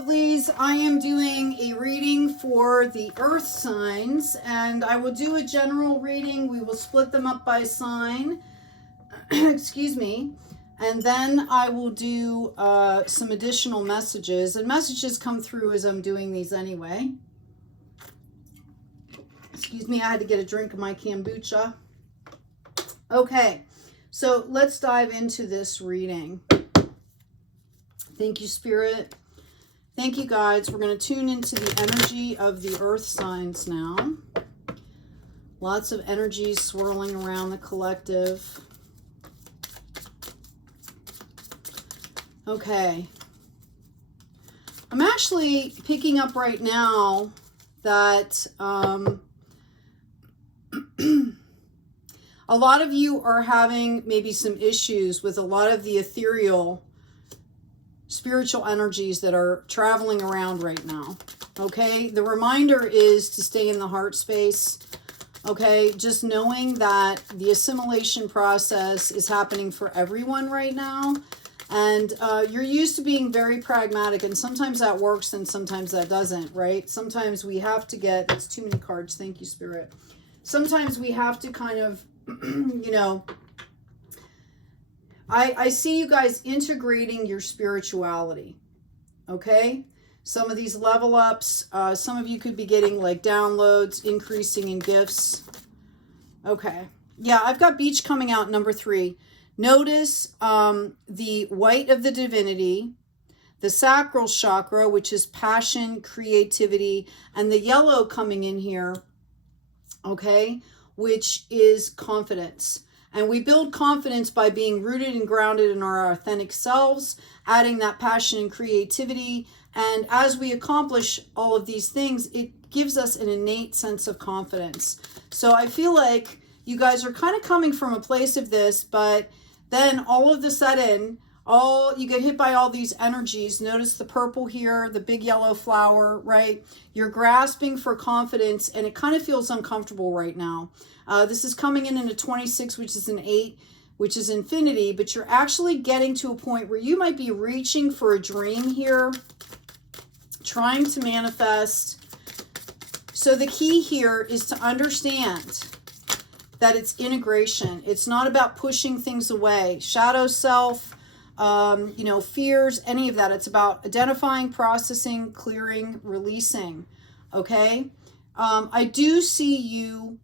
lovelies. I am doing a reading for the earth signs, and I will do a general reading. We will split them up by sign. Excuse me. And then I will do some additional messages, and messages come through as I'm doing these anyway. Excuse me, I had to get a drink of my kombucha. Okay, so let's dive into this reading. Thank you, Spirit. Thank you, guides. We're going to tune into the energy of the earth signs now. Lots of energy swirling around the collective. Okay. I'm actually picking up right now that a lot of you are having maybe some issues with a lot of the ethereal spiritual energies that are traveling around right now. Okay, the reminder is to stay in the heart space. Okay, just knowing that the assimilation process is happening for everyone right now. And you're used to being very pragmatic, and sometimes that works and sometimes that doesn't, right? Sometimes we have to get, that's too many cards, thank you, Spirit. Sometimes we have to kind of, you know, I see you guys integrating your spirituality, okay? Some of these level ups, some of you could be getting like downloads, increasing in gifts. Okay, yeah, I've got Beach coming out, number 3. Notice the white of the divinity, the sacral chakra, which is passion, creativity, and the yellow coming in here, okay, which is confidence. And we build confidence by being rooted and grounded in our authentic selves, adding that passion and creativity. And as we accomplish all of these things, it gives us an innate sense of confidence. So I feel like you guys are kind of coming from a place of this, but then all of a sudden, you get hit by all these energies. Notice the purple here, the big yellow flower, right? You're grasping for confidence, and it kind of feels uncomfortable right now. This is coming in a 26, which is an 8, which is infinity, but you're actually getting to a point where you might be reaching for a dream here, trying to manifest. So the key here is to understand that it's integration. It's not about pushing things away. Shadow self, you know, fears, any of that. It's about identifying, processing, clearing, releasing, okay? I do see you.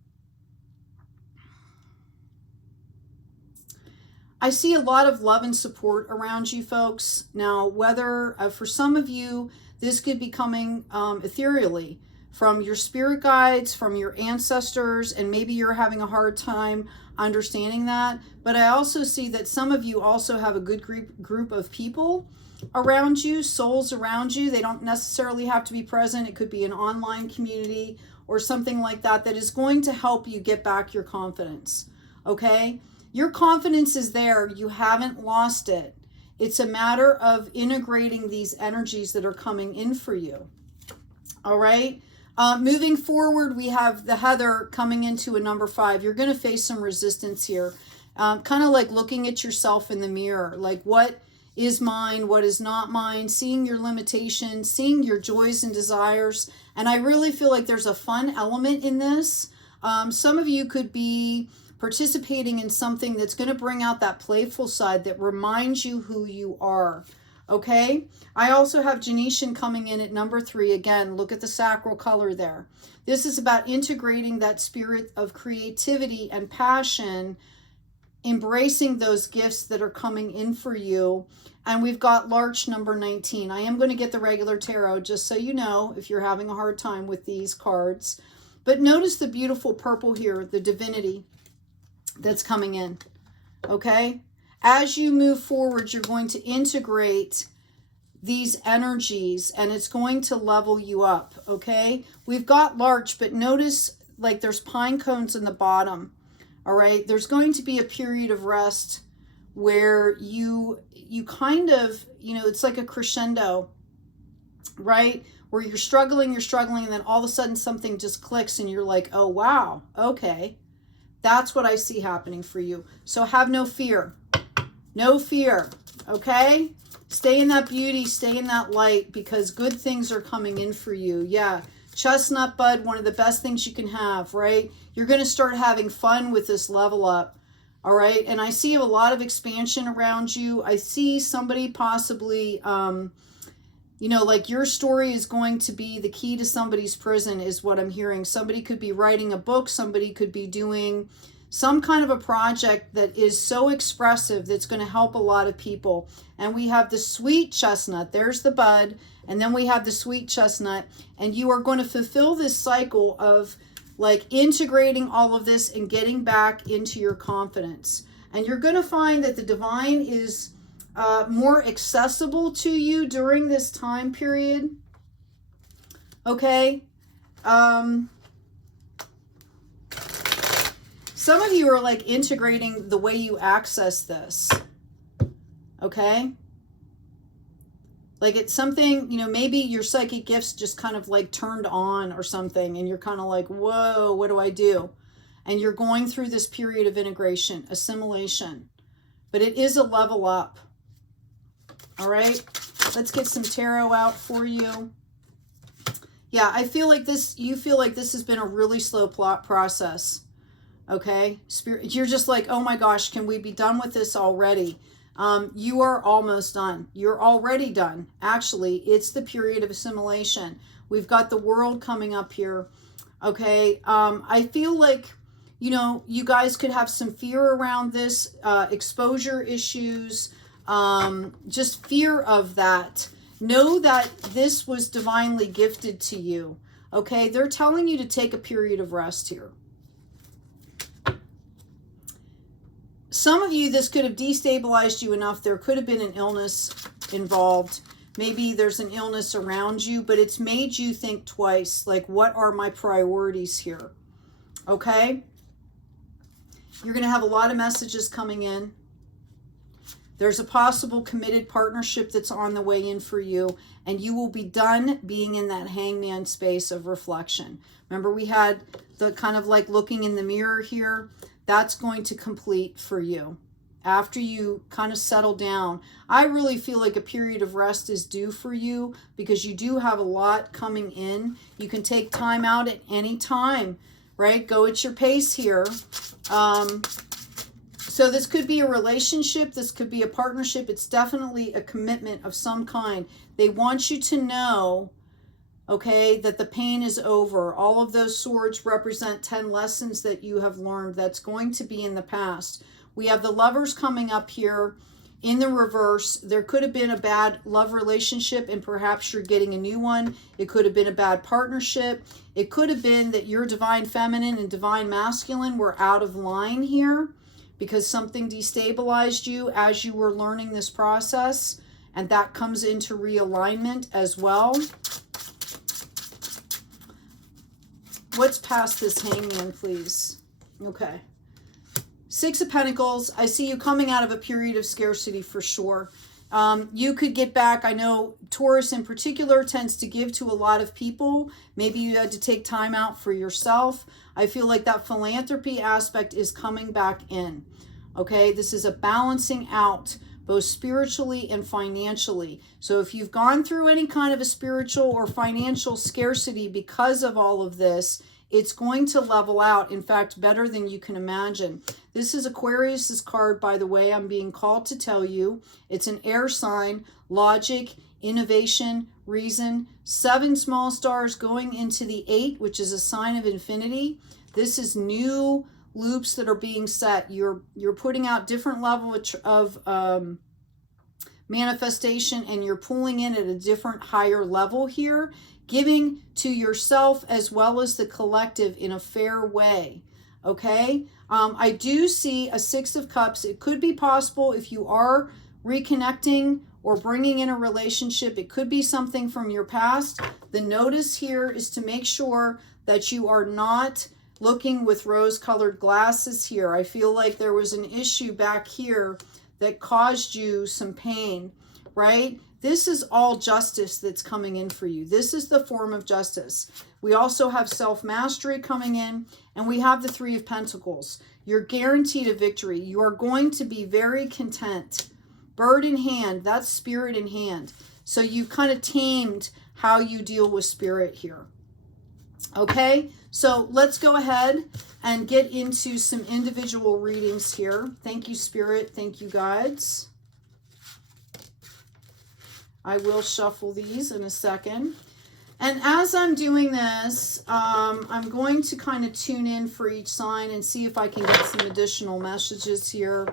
I see a lot of love and support around you folks. Now, whether for some of you, this could be coming ethereally from your spirit guides, from your ancestors, and maybe you're having a hard time understanding that. But I also see that some of you also have a good group of people around you, souls around you. They don't necessarily have to be present. It could be an online community or something like that that is going to help you get back your confidence, okay? Your confidence is there. You haven't lost it. It's a matter of integrating these energies that are coming in for you, all right? Moving forward, we have the Heather coming into a number 5. You're going to face some resistance here. Kind of like looking at yourself in the mirror. Like, what is mine? What is not mine? Seeing your limitations, seeing your joys and desires. And I really feel like there's a fun element in this. Some of you could be participating in something that's going to bring out that playful side that reminds you who you are. Okay, I also have Janetian coming in at number 3. Again, look at the sacral color there. This is about integrating that spirit of creativity and passion, embracing those gifts that are coming in for you. And we've got Larch number 19. I am going to get the regular tarot, just so you know, if you're having a hard time with these cards. But notice the beautiful purple here, the divinity that's coming in. Okay? As you move forward, you're going to integrate these energies and it's going to level you up, okay? We've got Larch, but notice like there's pine cones in the bottom, all right? There's going to be a period of rest where you kind of, you know, it's like a crescendo, right? Where you're struggling, and then all of a sudden something just clicks and you're like, oh, wow, okay. That's what I see happening for you. So have no fear. No fear, okay? Stay in that beauty, stay in that light, because good things are coming in for you. Yeah, chestnut bud, one of the best things you can have, right? You're going to start having fun with this level up, all right? And I see a lot of expansion around you. I see somebody possibly, you know, like your story is going to be the key to somebody's prison is what I'm hearing. Somebody could be writing a book. Somebody could be doing some kind of a project that is so expressive that's going to help a lot of people. And we have the sweet chestnut. There's the bud. And then we have the sweet chestnut. And you are going to fulfill this cycle of like integrating all of this and getting back into your confidence. And you're going to find that the divine is more accessible to you during this time period. Okay. Some of you are like integrating the way you access this. Okay. Like it's something, you know, maybe your psychic gifts just kind of like turned on or something. And you're kind of like, whoa, what do I do? And you're going through this period of integration, assimilation. But it is a level up. All right. Let's get some tarot out for you. Yeah, I feel like this, you feel like this has been a really slow plot process. Okay. Spirit, you're just like, oh my gosh, can we be done with this already? You are almost done. You're already done. Actually, it's the period of assimilation. We've got the world coming up here. Okay. I feel like, you know, you guys could have some fear around this, exposure issues, just fear of that. Know that this was divinely gifted to you. Okay. They're telling you to take a period of rest here. Some of you, this could have destabilized you enough. There could have been an illness involved. Maybe there's an illness around you, but it's made you think twice. Like, what are my priorities here? Okay? You're going to have a lot of messages coming in. There's a possible committed partnership that's on the way in for you, and you will be done being in that hangman space of reflection. Remember, we had the kind of like looking in the mirror here. That's going to complete for you after you kind of settle down. I really feel like a period of rest is due for you because you do have a lot coming in. You can take time out at any time, right? Go at your pace here. So this could be a relationship. This could be a partnership. It's definitely a commitment of some kind. They want you to know, okay, that the pain is over. All of those swords represent 10 lessons that you have learned that's going to be in the past. We have the Lovers coming up here in the reverse. There could have been a bad love relationship and perhaps you're getting a new one. It could have been a bad partnership. It could have been that your divine feminine and divine masculine were out of line here because something destabilized you as you were learning this process, and that comes into realignment as well. What's past this hangman, please? Okay. Six of Pentacles. I see you coming out of a period of scarcity for sure. You could get back. I know Taurus in particular tends to give to a lot of people. Maybe you had to take time out for yourself. I feel like that philanthropy aspect is coming back in. Okay. This is a balancing out, both spiritually and financially. So if you've gone through any kind of a spiritual or financial scarcity because of all of this, it's going to level out, in fact, better than you can imagine. This is Aquarius's card, by the way. I'm being called to tell you. It's an air sign, logic, innovation, reason. 7 small stars going into the 8, which is a sign of infinity. This is new loops that are being set. You're putting out different level of manifestation, and you're pulling in at a different higher level here, giving to yourself as well as the collective in a fair way. Okay. I do see a 6 of Cups. It could be possible if you are reconnecting or bringing in a relationship. It could be something from your past. The notice here is to make sure that you are not looking with rose-colored glasses here. I feel like there was an issue back here that caused you some pain, right? This is all justice that's coming in for you. This is the form of justice. We also have self-mastery coming in, and we have the 3 of Pentacles. You're guaranteed a victory. You are going to be very content, Bird in hand, that's spirit in hand. So you've kind of tamed how you deal with spirit here. Okay, so let's go ahead and get into some individual readings here. Thank you, Spirit. Thank you, guides. I will shuffle these in a second. And as I'm doing this, I'm going to kind of tune in for each sign and see if I can get some additional messages here.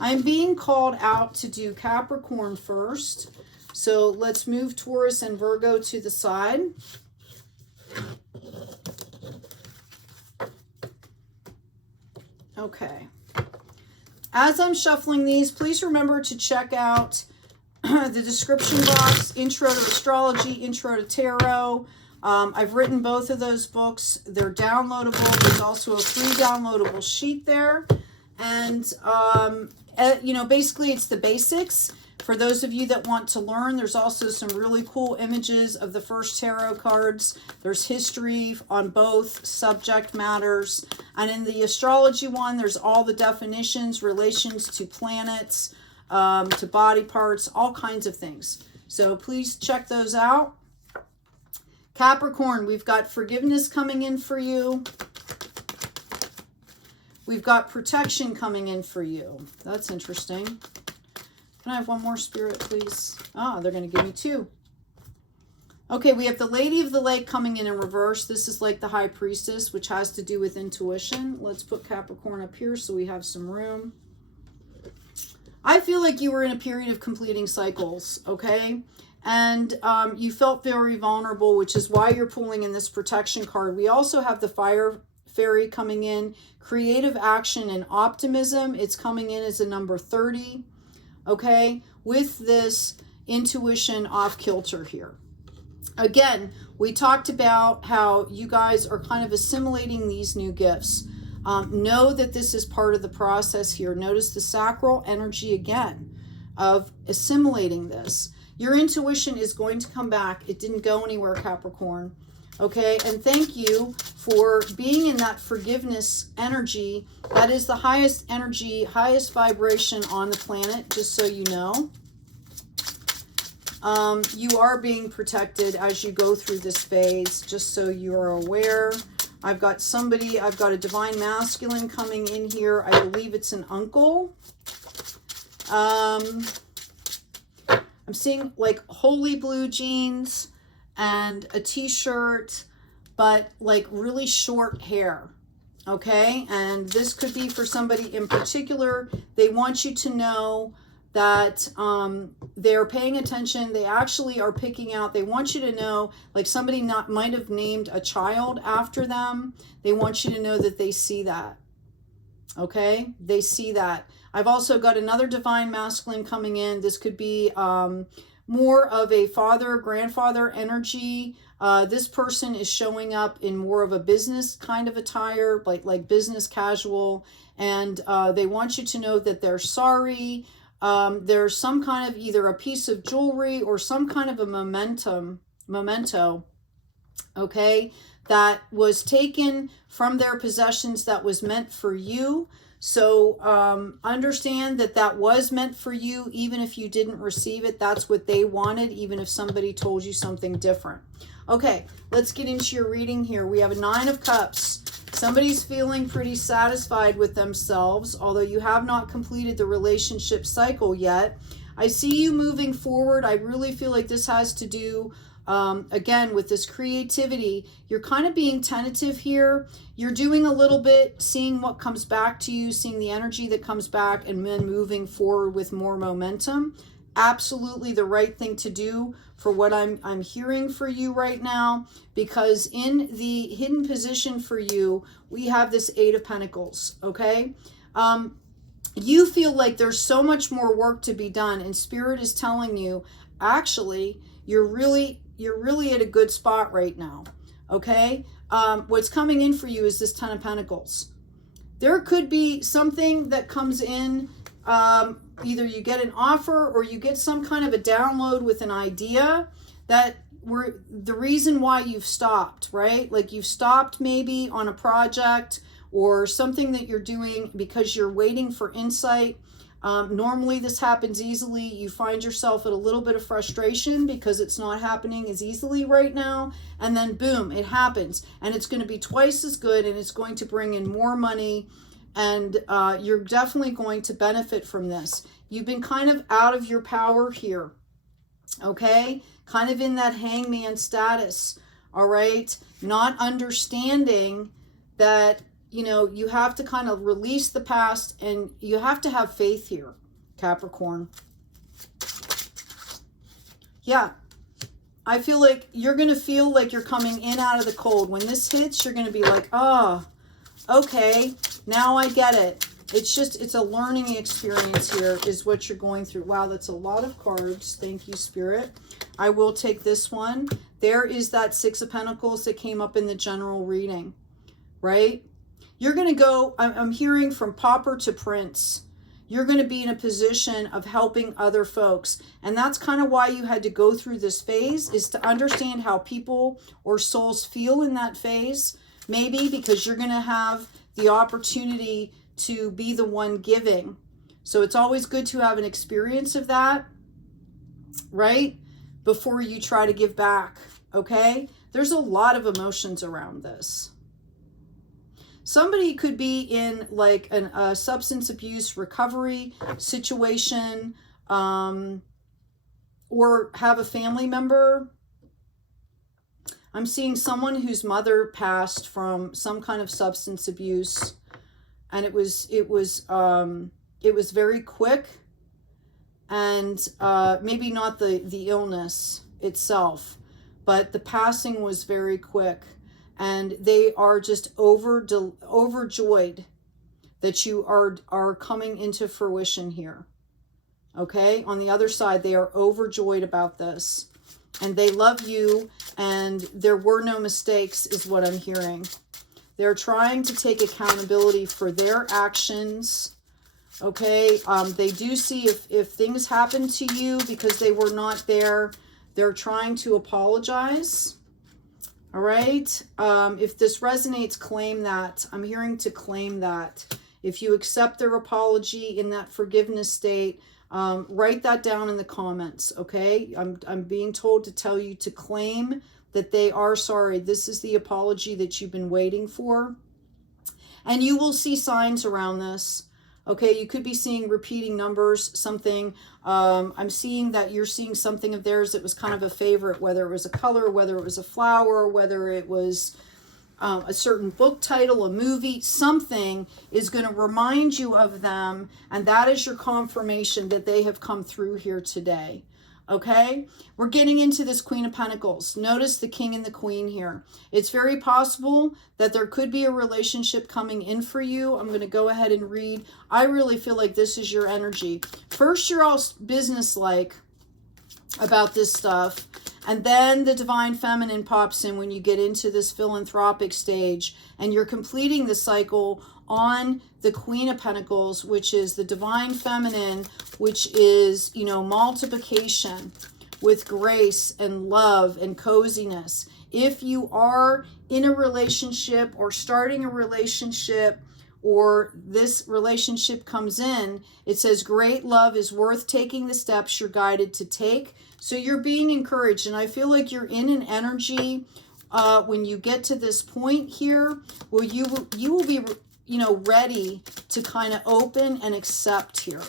I'm being called out to do Capricorn first. So let's move Taurus and Virgo to the side. Okay. As I'm shuffling these, please remember to check out the description box, Intro to Astrology, Intro to Tarot. I've written both of those books. They're downloadable. There's also a free downloadable sheet there. And, you know, basically it's the basics. For those of you that want to learn, there's also some really cool images of the first tarot cards. There's history on both subject matters. And in the astrology one, there's all the definitions, relations to planets, to body parts, all kinds of things. So please check those out. Capricorn, we've got forgiveness coming in for you. We've got protection coming in for you. That's interesting. Can I have one more, Spirit, please? Ah, they're going to give me two. Okay, we have the Lady of the Lake coming in reverse. This is like the High Priestess, which has to do with intuition. Let's put Capricorn up here so we have some room. I feel like you were in a period of completing cycles, okay? And you felt very vulnerable, which is why you're pulling in this protection card. We also have the Fire Fairy coming in. Creative action and optimism. It's coming in as a number 30. Okay, with this intuition off kilter here. Again, we talked about how you guys are kind of assimilating these new gifts. Know that this is part of the process here. Notice the sacral energy again of assimilating this. Your intuition is going to come back. It didn't go anywhere, Capricorn. Okay, and thank you for being in that forgiveness energy. That is the highest energy, highest vibration on the planet, just so you know. You are being protected as you go through this phase, just so you are aware. I've got a divine masculine coming in here. I believe it's an uncle. I'm seeing like holy blue jeans and a t-shirt, but like really short hair, okay? And this could be for somebody in particular. They want you to know that they're paying attention. They actually are picking out, they want you to know, like somebody might have named a child after them. They want you to know that they see that, okay? They see that. I've also got another divine masculine coming in. This could be more of a father, grandfather energy. This person is showing up in more of a business kind of attire, like business casual. And they want you to know that they're sorry. There's some kind of either a piece of jewelry or some kind of a memento, okay, that was taken from their possessions that was meant for you. So understand that that was meant for you, even if you didn't receive it. That's what they wanted, even if somebody told you something different. Okay, let's get into your reading here. We have a 9 of Cups. Somebody's feeling pretty satisfied with themselves, although you have not completed the relationship cycle yet. I see you moving forward. I really feel like this has to do, again, with this creativity. You're kind of being tentative here. You're doing a little bit, seeing what comes back to you, seeing the energy that comes back, and then moving forward with more momentum. Absolutely the right thing to do for what I'm hearing for you right now, because in the hidden position for you, we have this 8 of Pentacles, okay? You feel like there's so much more work to be done, and Spirit is telling you, actually, you're really at a good spot right now, okay? What's coming in for you is this 10 of Pentacles. There could be something that comes in, either you get an offer or you get some kind of a download with an idea that were the reason why you've stopped, right? Like you've stopped maybe on a project or something that you're doing because you're waiting for insight. Normally this happens easily. You find yourself at a little bit of frustration because it's not happening as easily right now. And then boom, it happens. And it's going to be twice as good, and it's going to bring in more money. And you're definitely going to benefit from this. You've been kind of out of your power here. Okay? Kind of in that hangman status. All right? Not understanding that, you know, you have to kind of release the past, and you have to have faith here, Capricorn. Yeah. I feel like you're going to feel like you're coming in out of the cold. When this hits, you're going to be like, oh, okay, now I get it. It's a learning experience here is what you're going through. Wow, that's a lot of cards. Thank you, Spirit. I will take this one. There is that Six of Pentacles that came up in the general reading, right? You're going to go, I'm hearing from pauper to prince. You're going to be in a position of helping other folks. And that's kind of why you had to go through this phase, is to understand how people or souls feel in that phase. Maybe because you're going to have the opportunity to be the one giving. So it's always good to have an experience of that, right? Before you try to give back, okay? There's a lot of emotions around this. Somebody could be in like a substance abuse recovery situation, or have a family member. I'm seeing someone whose mother passed from some kind of substance abuse, and it was very quick, and maybe not the illness itself, but the passing was very quick. And they are just overjoyed that you are coming into fruition here. Okay? On the other side, they are overjoyed about this. And they love you, and there were no mistakes is what I'm hearing. They're trying to take accountability for their actions. Okay? They do see if things happen to you because they were not there, they're trying to apologize. All right. If this resonates, claim that. I'm hearing to claim that. If you accept their apology in that forgiveness state, write that down in the comments. Okay. I'm being told to tell you to claim that they are sorry. This is the apology that you've been waiting for. And you will see signs around this. Okay, you could be seeing repeating numbers, something. I'm seeing that you're seeing something of theirs that was kind of a favorite, whether it was a color, whether it was a flower, whether it was a certain book title, a movie. Something is going to remind you of them, and that is your confirmation that they have come through here today. Okay, we're getting into this Queen of Pentacles. Notice the King and the Queen here. It's very possible that there could be a relationship coming in for you. I'm going to go ahead and read. I really feel like this is your energy. First, you're all businesslike about this stuff. And then the divine feminine pops in when you get into this philanthropic stage. And you're completing the cycle on the Queen of Pentacles, which is the divine feminine, which is, you know, multiplication with grace and love and coziness. If you are in a relationship or starting a relationship, or this relationship comes in, it says great love is worth taking the steps you're guided to take. So you're being encouraged, and I feel like you're in an energy when you get to this point here where you will be, you know, ready to kind of open and accept here,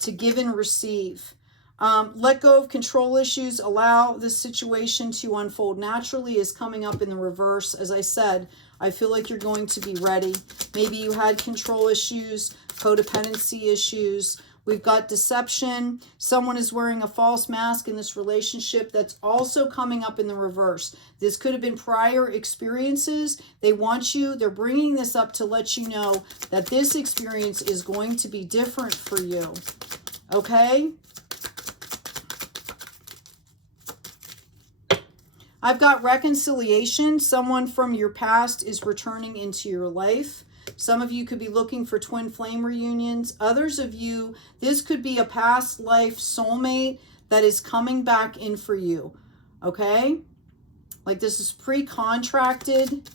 to give and receive. Let go of control issues. Allow this situation to unfold naturally is coming up in the reverse. As I said, I feel like you're going to be ready. Maybe you had control issues, codependency issues. We've got deception. Someone is wearing a false mask in this relationship. That's also coming up in the reverse. This could have been prior experiences. They want you, they're bringing this up to let you know that this experience is going to be different for you. Okay? I've got reconciliation. Someone from your past is returning into your life. Some of you could be looking for twin flame reunions. Others of you, this could be a past life soulmate that is coming back in for you. Okay? Like this is pre-contracted.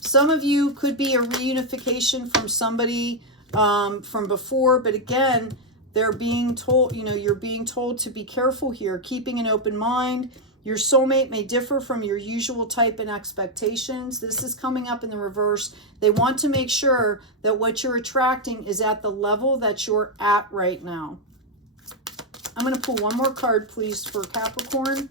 Some of you could be a reunification from somebody from before. But again, they're being told, you know, you're being told to be careful here, keeping an open mind. Your soulmate may differ from your usual type and expectations. This is coming up in the reverse. They want to make sure that what you're attracting is at the level that you're at right now. I'm going to pull one more card, please, for Capricorn.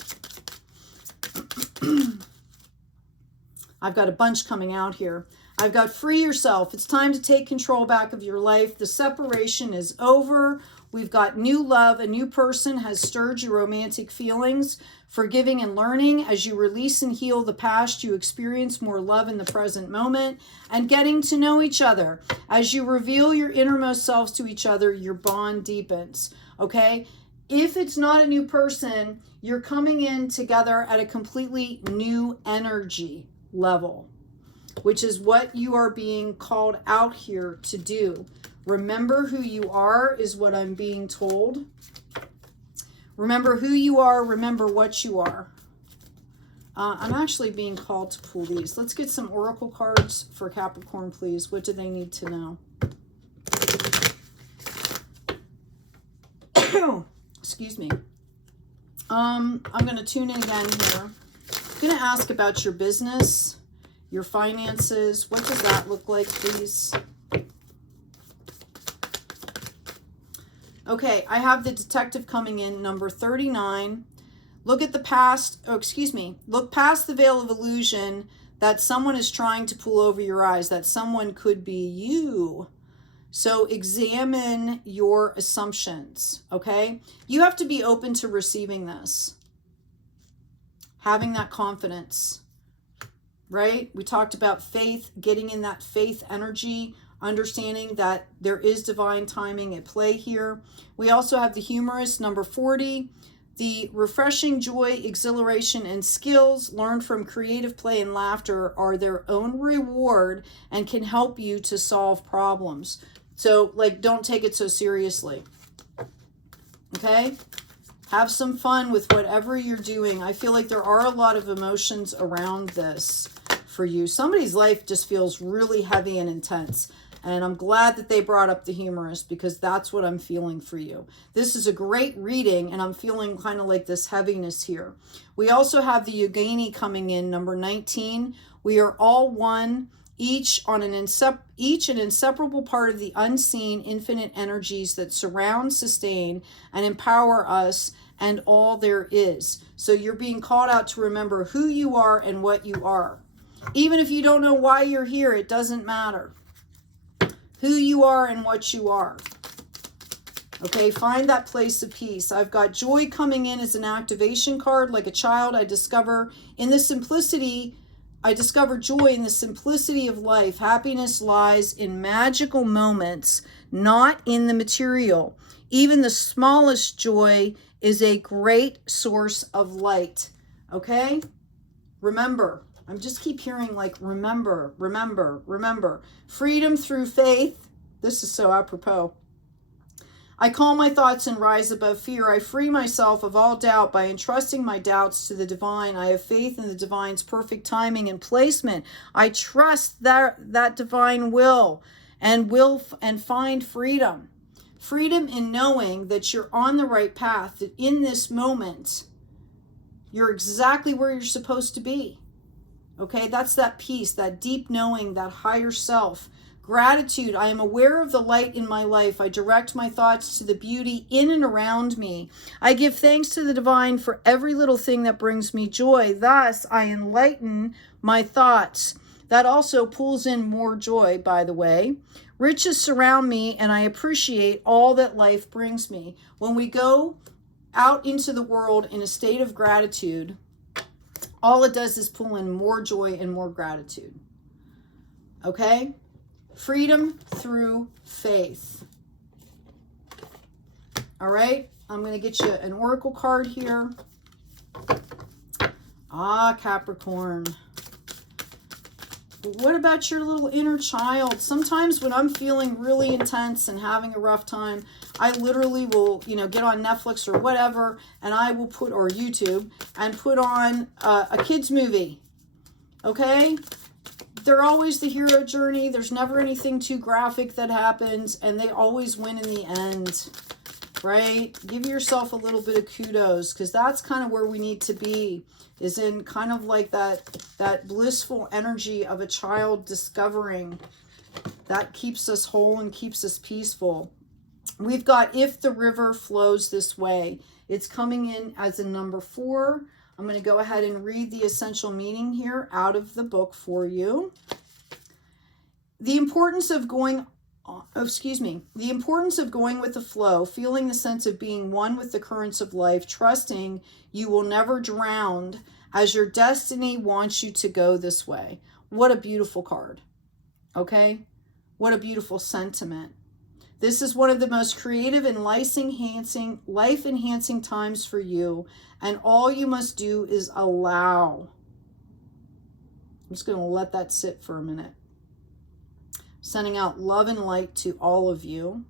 I've got a bunch coming out here. I've got free yourself. It's time to take control back of your life. The separation is over. We've got new love. A new person has stirred your romantic feelings. Forgiving and learning. As you release and heal the past, you experience more love in the present moment and getting to know each other. As you reveal your innermost selves to each other, your bond deepens. Okay? If it's not a new person, you're coming in together at a completely new energy level, which is what you are being called out here to do. Remember who you are is what I'm being told. Remember who you are. Remember what you are. I'm actually being called to pull these. Let's get some oracle cards for Capricorn, please. What do they need to know? Excuse me. I'm going to tune in again here. I'm going to ask about your business, your finances. What does that look like, please? Okay, I have the detective coming in, number 39. Look at the past, look past the veil of illusion that someone is trying to pull over your eyes, that someone could be you. So examine your assumptions, okay? You have to be open to receiving this. Having that confidence, right? We talked about faith, getting in that faith energy, understanding that there is divine timing at play here. We also have the humorous, number 40. The refreshing joy, exhilaration, and skills learned from creative play and laughter are their own reward and can help you to solve problems. So, like, don't take it so seriously. Okay? Have some fun with whatever you're doing. I feel like there are a lot of emotions around this for you. Somebody's life just feels really heavy and intense. And I'm glad that they brought up the humorous because that's what I'm feeling for you. This is a great reading and I'm feeling kind of like this heaviness here. We also have the Yogini coming in, number 19. We are all one, each an inseparable part of the unseen infinite energies that surround, sustain, and empower us and all there is. So you're being called out to remember who you are and what you are. Even if you don't know why you're here, it doesn't matter. Who you are and what you are. Okay, find that place of peace. I've got joy coming in as an activation card. Like a child, I discover joy in the simplicity of life. Happiness lies in magical moments, not in the material. Even the smallest joy is a great source of light. Okay? Remember. I just keep hearing like, remember, remember, remember. Freedom through faith. This is so apropos. I calm my thoughts and rise above fear. I free myself of all doubt by entrusting my doubts to the divine. I have faith in the divine's perfect timing and placement. I trust that divine will and find freedom. Freedom in knowing that you're on the right path, that in this moment, you're exactly where you're supposed to be. Okay, that's that peace, that deep knowing, that higher self. Gratitude, I am aware of the light in my life. I direct my thoughts to the beauty in and around me. I give thanks to the divine for every little thing that brings me joy. Thus, I enlighten my thoughts. That also pulls in more joy, by the way. Riches surround me, and I appreciate all that life brings me. When we go out into the world in a state of gratitude, all it does is pull in more joy and more gratitude. Okay? Freedom through faith. All right? I'm going to get you an oracle card here. Capricorn. What about your little inner child? Sometimes when I'm feeling really intense and having a rough time, I literally will, get on Netflix or whatever, and I will or YouTube, and put on a kid's movie. Okay? they're always the hero journey. There's never anything too graphic that happens, and they always win in the end, right? Give yourself a little bit of kudos, because that's kind of where we need to be, is in kind of like that blissful energy of a child discovering. That keeps us whole and keeps us peaceful. We've got if the river flows this way. It's coming in as a number 4. I'm going to go ahead and read the essential meaning here out of the book for you. The importance of going, the importance of going with the flow, feeling the sense of being one with the currents of life, trusting you will never drown as your destiny wants you to go this way. What a beautiful card. Okay? What a beautiful sentiment. This is one of the most creative and life-enhancing times for you, and all you must do is allow. I'm just going to let that sit for a minute. Sending out love and light to all of you.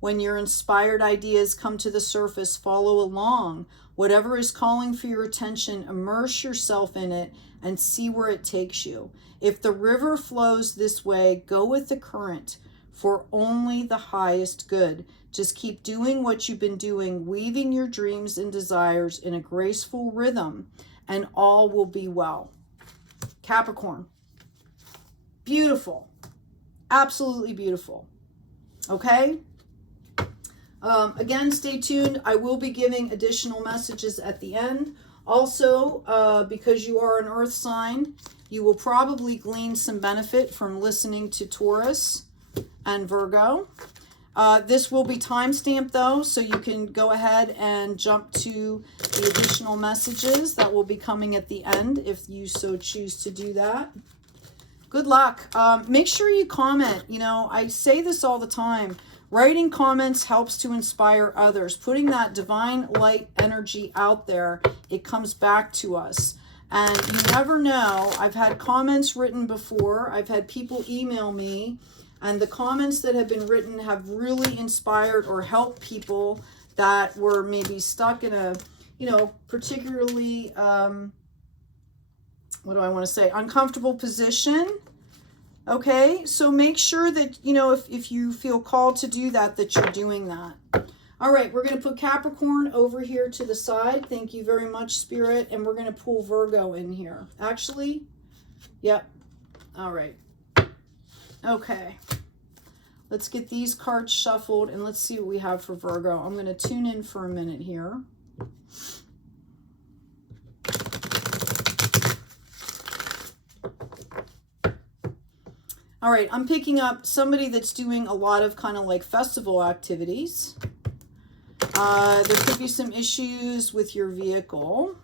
When your inspired ideas come to the surface, follow along. Whatever is calling for your attention, immerse yourself in it and see where it takes you. If the river flows this way, go with the current, for only the highest good. Just keep doing what you've been doing, weaving your dreams and desires in a graceful rhythm, and all will be well. Capricorn. Beautiful. Absolutely beautiful. Okay? Again, stay tuned. I will be giving additional messages at the end. Also, because you are an earth sign, you will probably glean some benefit from listening to Taurus and Virgo. This will be timestamped though, so you can go ahead and jump to the additional messages that will be coming at the end if you so choose to do that. Good luck. Make sure you comment. You know, I say this all the time. Writing comments helps to inspire others. Putting that divine light energy out there, it comes back to us. And you never know. I've had comments written before. I've had people email me, and the comments that have been written have really inspired or helped people that were maybe stuck in a, you know, particularly, what do I want to say, uncomfortable position. Okay, so make sure that, you know, if you feel called to do that, that you're doing that. All right, we're going to put Capricorn over here to the side. Thank you very much, Spirit. And we're going to pull Virgo in here. Actually, yep. All right. Okay. Let's get these cards shuffled and let's see what we have for Virgo. I'm going to tune in for a minute here. All right, I'm picking up somebody that's doing a lot of kind of like festival activities. There could be some issues with your vehicle.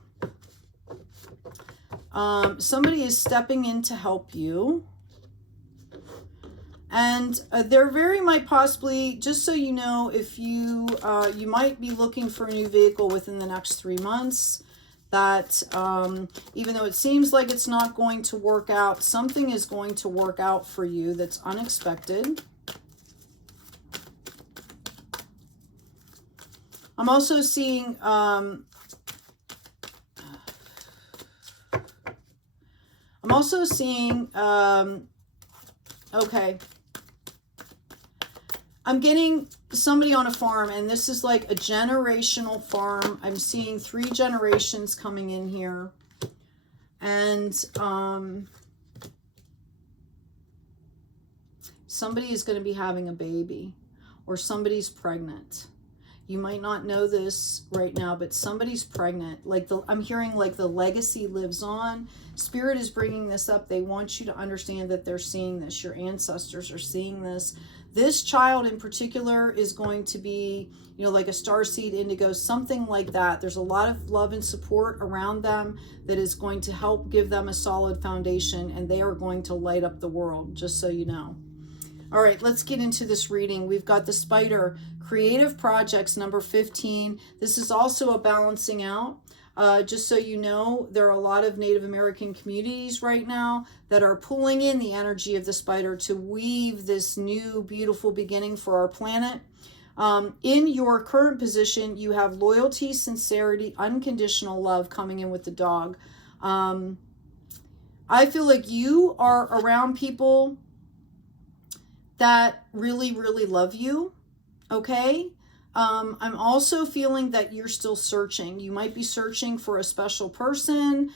Somebody is stepping in to help you. And there very might possibly, just so you know, if you, you might be looking for a new vehicle within the next 3 months. That even though it seems like it's not going to work out, something is going to work out for you that's unexpected. I'm also seeing okay, I'm getting somebody on a farm, and this is like a generational farm. I'm seeing 3 generations coming in here. And somebody is going to be having a baby, or somebody's pregnant. You might not know this right now, but somebody's pregnant. Like I'm hearing like the legacy lives on. Spirit is bringing this up. They want you to understand that they're seeing this. Your ancestors are seeing this. This child in particular is going to be, you know, like a starseed indigo, something like that. There's a lot of love and support around them that is going to help give them a solid foundation, and they are going to light up the world, just so you know. All right, let's get into this reading. We've got the Spider, Creative Projects, number 15. This is also a balancing out. Just so you know, there are a lot of Native American communities right now that are pulling in the energy of the Spider to weave this new, beautiful beginning for our planet. In your current position, you have loyalty, sincerity, unconditional love coming in with the dog. I feel like you are around people that really, really love you, okay? I'm also feeling that you're still searching. You might be searching for a special person.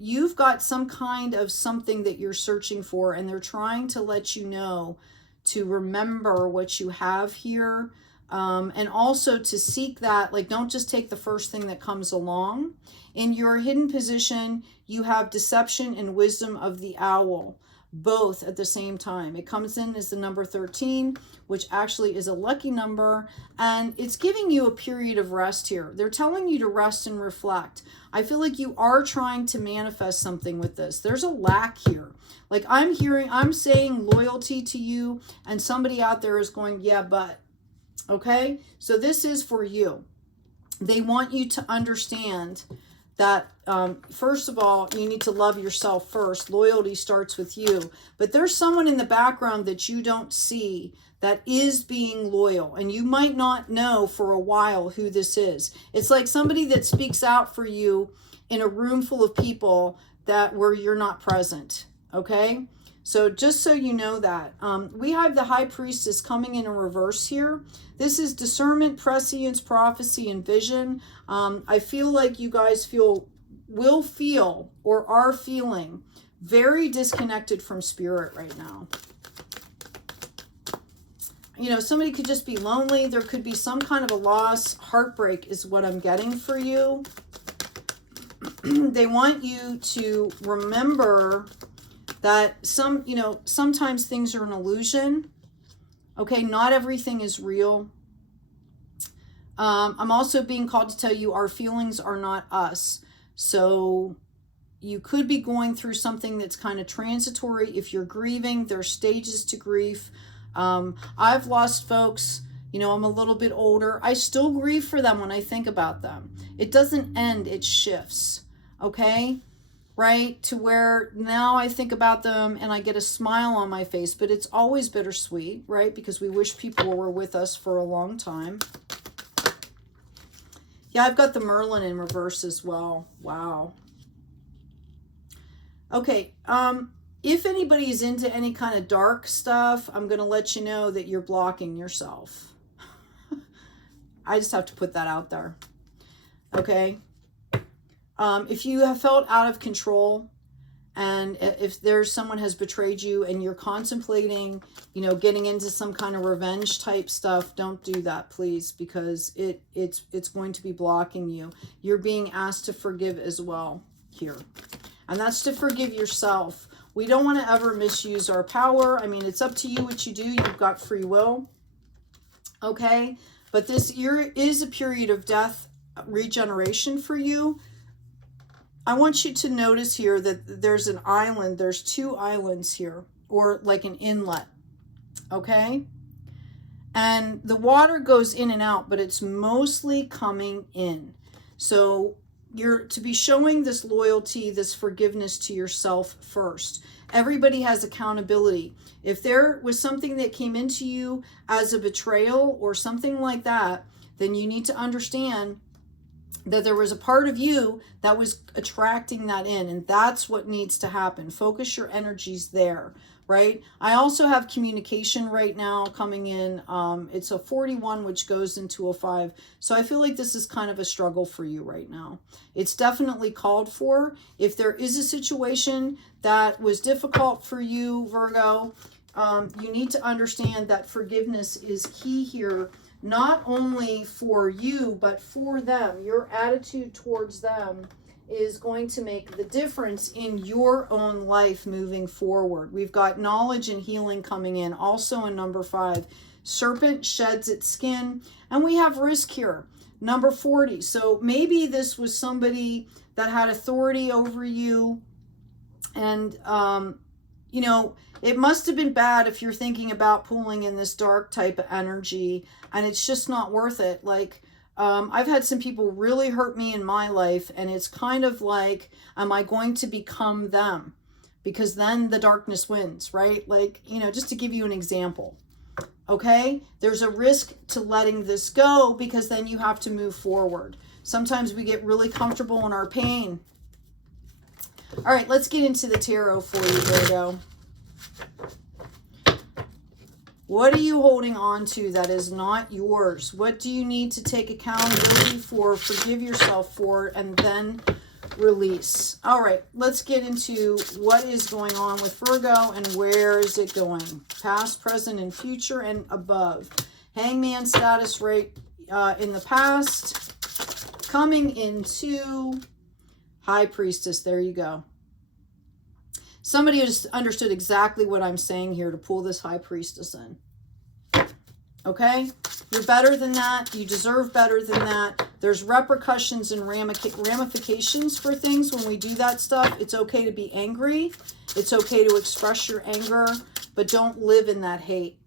You've got some kind of something that you're searching for, and they're trying to let you know to remember what you have here. And also to seek that, like, don't just take the first thing that comes along. In your hidden position, you have deception and wisdom of the owl, both at the same time. It comes in as the number 13, which actually is a lucky number, and it's giving you a period of rest here. They're telling you to rest and reflect. I feel like you are trying to manifest something with this. There's a lack here. Like, I'm saying loyalty to you, and somebody out there is going, yeah, but, okay? So this is for you. They want you to understand that, first of all, you need to love yourself first. Loyalty starts with you. But there's someone in the background that you don't see that is being loyal. And you might not know for a while who this is. It's like somebody that speaks out for you in a room full of people where you're not present. Okay? So just so you know that. We have the High Priestess coming in reverse here. This is discernment, prescience, prophecy, and vision. I feel like you guys will feel or are feeling very disconnected from spirit right now. You know, somebody could just be lonely. There could be some kind of a loss. Heartbreak is what I'm getting for you. They want you to remember that sometimes things are an illusion. Okay, not everything is real. I'm also being called to tell you our feelings are not us. So you could be going through something that's kind of transitory. If you're grieving, there's stages to grief. I've lost folks, I'm a little bit older. I still grieve for them when I think about them. It doesn't end, it shifts. Okay? Right? To where now I think about them and I get a smile on my face, but it's always bittersweet, right? Because we wish people were with us for a long time. Yeah, I've got the Merlin in reverse as well. Wow. Okay, if anybody is into any kind of dark stuff, I'm going to let you know that you're blocking yourself. I just have to put that out there. Okay? If you have felt out of control, and if someone has betrayed you and you're contemplating, getting into some kind of revenge type stuff, don't do that, please, because it's going to be blocking you. You're being asked to forgive as well here. And that's to forgive yourself. We don't want to ever misuse our power. I mean, it's up to you what you do. You've got free will. Okay? But this year is a period of death regeneration for you. I want you to notice here that there's an island. There's 2 islands here, or like an inlet. Okay? And the water goes in and out, but it's mostly coming in. So you're to be showing this loyalty, this forgiveness to yourself first. Everybody has accountability. If there was something that came into you as a betrayal or something like that, then you need to understand that there was a part of you that was attracting that in, and that's what needs to happen. Focus your energies there, right? I also have communication right now coming in. It's a 41, which goes into a 5. So I feel like this is kind of a struggle for you right now. It's definitely called for. If there is a situation that was difficult for you, Virgo, you need to understand that forgiveness is key here, not only for you, but for them. Your attitude towards them is going to make the difference in your own life moving forward. We've got knowledge and healing coming in, also in number 5. Serpent sheds its skin, and we have risk here, number 40. So maybe this was somebody that had authority over you, and it must have been bad if you're thinking about pulling in this dark type of energy, and it's just not worth it. Like, I've had some people really hurt me in my life, and it's kind of like, am I going to become them? Because then the darkness wins, right? Like, just to give you an example. Okay? There's a risk to letting this go, because then you have to move forward. Sometimes we get really comfortable in our pain. All right, let's get into the tarot for you, Virgo. What are you holding on to that is not yours? What do you need to take accountability for, forgive yourself for, and then release? All right, let's get into what is going on with Virgo and where is it going? Past, present, and future, and above. Hangman status right in the past. Coming into High Priestess. There you go. Somebody just understood exactly what I'm saying here to pull this High Priestess in. Okay? You're better than that. You deserve better than that. There's repercussions and ramifications for things when we do that stuff. It's okay to be angry. It's okay to express your anger, but don't live in that hate.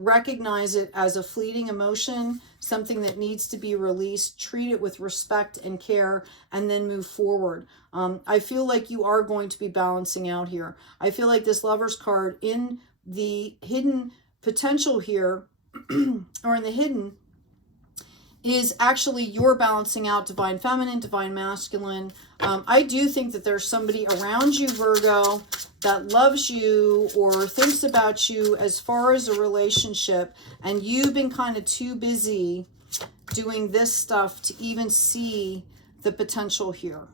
Recognize it as a fleeting emotion, something that needs to be released. Treat it with respect and care, and then move forward. I feel like you are going to be balancing out here. I feel like this Lover's card in the hidden potential here, or in the hidden, is actually you're balancing out divine feminine, divine masculine. I do think that there's somebody around you, Virgo, that loves you or thinks about you as far as a relationship, and you've been kind of too busy doing this stuff to even see the potential here.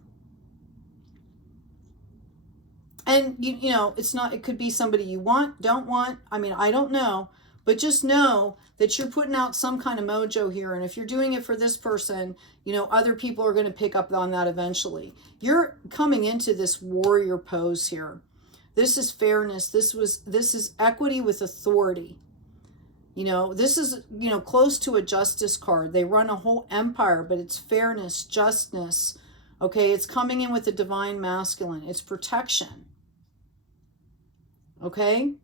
And you know, it's not, it could be somebody you want, don't want. I mean, I don't know, but just know that you're putting out some kind of mojo here. And if you're doing it for this person, you know, other people are going to pick up on that eventually. You're coming into this warrior pose here. This is fairness. This is equity with authority. You know, this is, you know, close to a justice card. They run a whole empire, but it's fairness, justness. Okay, it's coming in with the divine masculine. It's protection. Okay?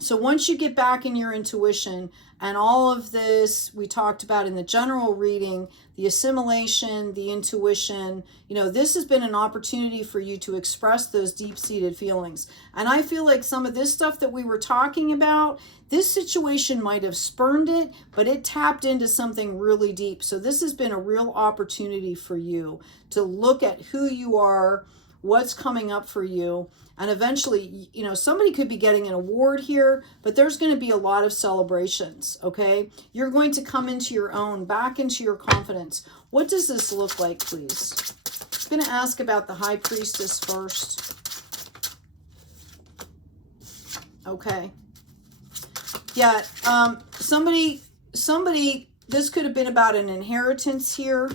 So once you get back in your intuition and all of this we talked about in the general reading, the assimilation, the intuition, you know, this has been an opportunity for you to express those deep-seated feelings. And I feel like some of this stuff that we were talking about, this situation might have spurned it, but it tapped into something really deep. So this has been a real opportunity for you to look at who you are, what's coming up for you. And eventually, you know, somebody could be getting an award here, but there's going to be a lot of celebrations, okay? You're going to come into your own, back into your confidence. What does this look like, please? I'm going to ask about the High Priestess first. Okay. Yeah, somebody, this could have been about an inheritance here.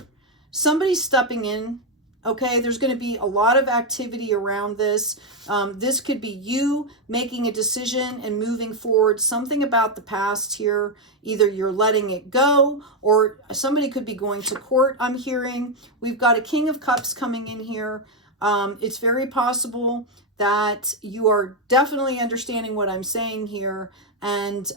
Somebody's stepping in. Okay, there's going to be a lot of activity around this. This could be you making a decision and moving forward. Something about the past here. Either you're letting it go or somebody could be going to court, I'm hearing. We've got a King of Cups coming in here. It's very possible that you are definitely understanding what I'm saying here. And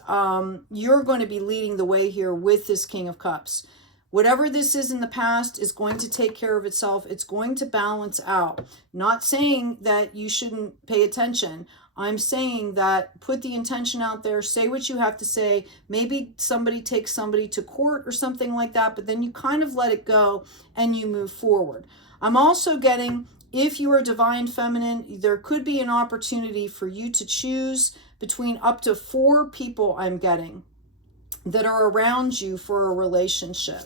you're going to be leading the way here with this King of Cups. Whatever this is in the past is going to take care of itself. It's going to balance out. Not saying that you shouldn't pay attention. I'm saying that put the intention out there. Say what you have to say. Maybe somebody takes somebody to court or something like that, but then you kind of let it go and you move forward. I'm also getting, if you are divine feminine, there could be an opportunity for you to choose between up to 4 people, I'm getting, that are around you for a relationship,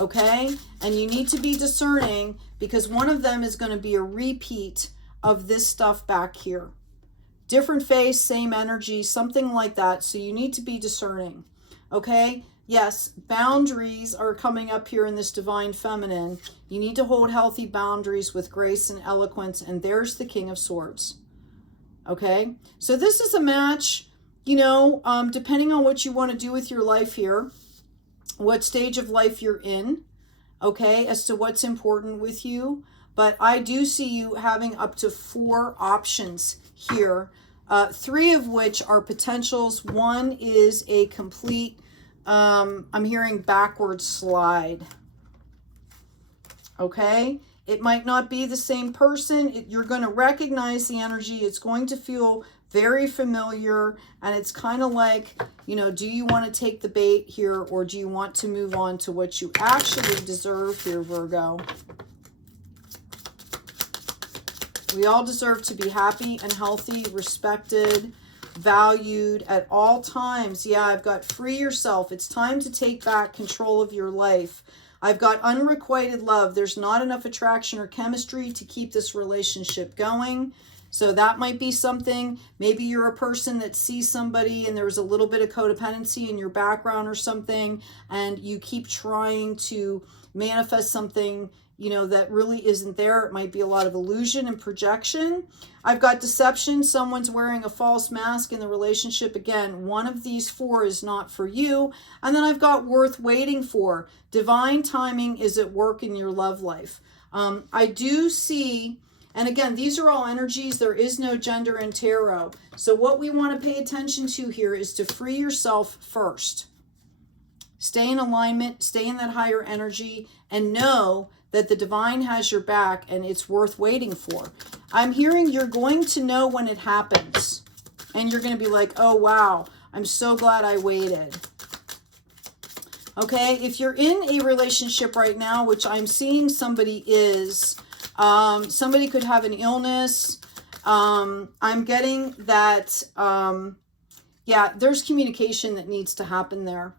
okay? And you need to be discerning because one of them is going to be a repeat of this stuff back here. Different face, same energy, something like that. So you need to be discerning, okay? Yes, boundaries are coming up here in this divine feminine. You need to hold healthy boundaries with grace and eloquence, and there's the King of Swords, okay? So this is a match. You know, depending on what you want to do with your life here, what stage of life you're in, okay, as to what's important with you. But I do see you having up to 4 options here, 3 of which are potentials. 1 is a complete, I'm hearing backward slide, okay? It might not be the same person. You're going to recognize the energy. It's going to feel very familiar, and it's kind of like, you know, do you want to take the bait here, or do you want to move on to what you actually deserve here, Virgo? We all deserve to be happy and healthy, respected, valued at all times. Yeah, I've got free yourself. It's time to take back control of your life. I've got unrequited love. There's not enough attraction or chemistry to keep this relationship going. So that might be something. Maybe you're a person that sees somebody and there's a little bit of codependency in your background or something, and you keep trying to manifest something, you know, that really isn't there. It might be a lot of illusion and projection. I've got deception. Someone's wearing a false mask in the relationship. Again, one of these four is not for you. And then I've got worth waiting for. Divine timing is at work in your love life. I do see, and again, these are all energies. There is no gender in tarot. So what we want to pay attention to here is to free yourself first. Stay in alignment, stay in that higher energy, and know that the divine has your back and it's worth waiting for. I'm hearing you're going to know when it happens. And you're going to be like, oh, wow, I'm so glad I waited. Okay, if you're in a relationship right now, which I'm seeing somebody is, somebody could have an illness. I'm getting that, yeah, there's communication that needs to happen there.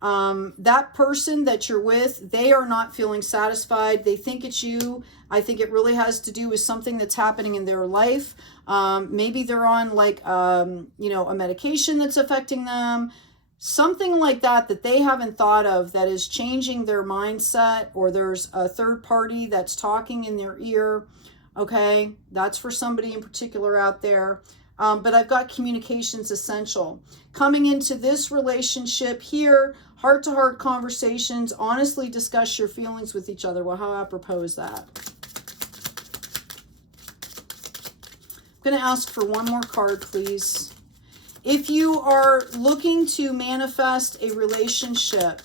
That person that you're with, they are not feeling satisfied. They think it's you. I think it really has to do with something that's happening in their life. Maybe they're on like, you know, a medication that's affecting them. Something like that that they haven't thought of that is changing their mindset, or there's a third party that's talking in their ear. Okay, that's for somebody in particular out there. But I've got communications essential. Coming into this relationship here, heart-to-heart conversations, honestly discuss your feelings with each other. Well, how apropos is that? I'm going to ask for one more card, please. If you are looking to manifest a relationship,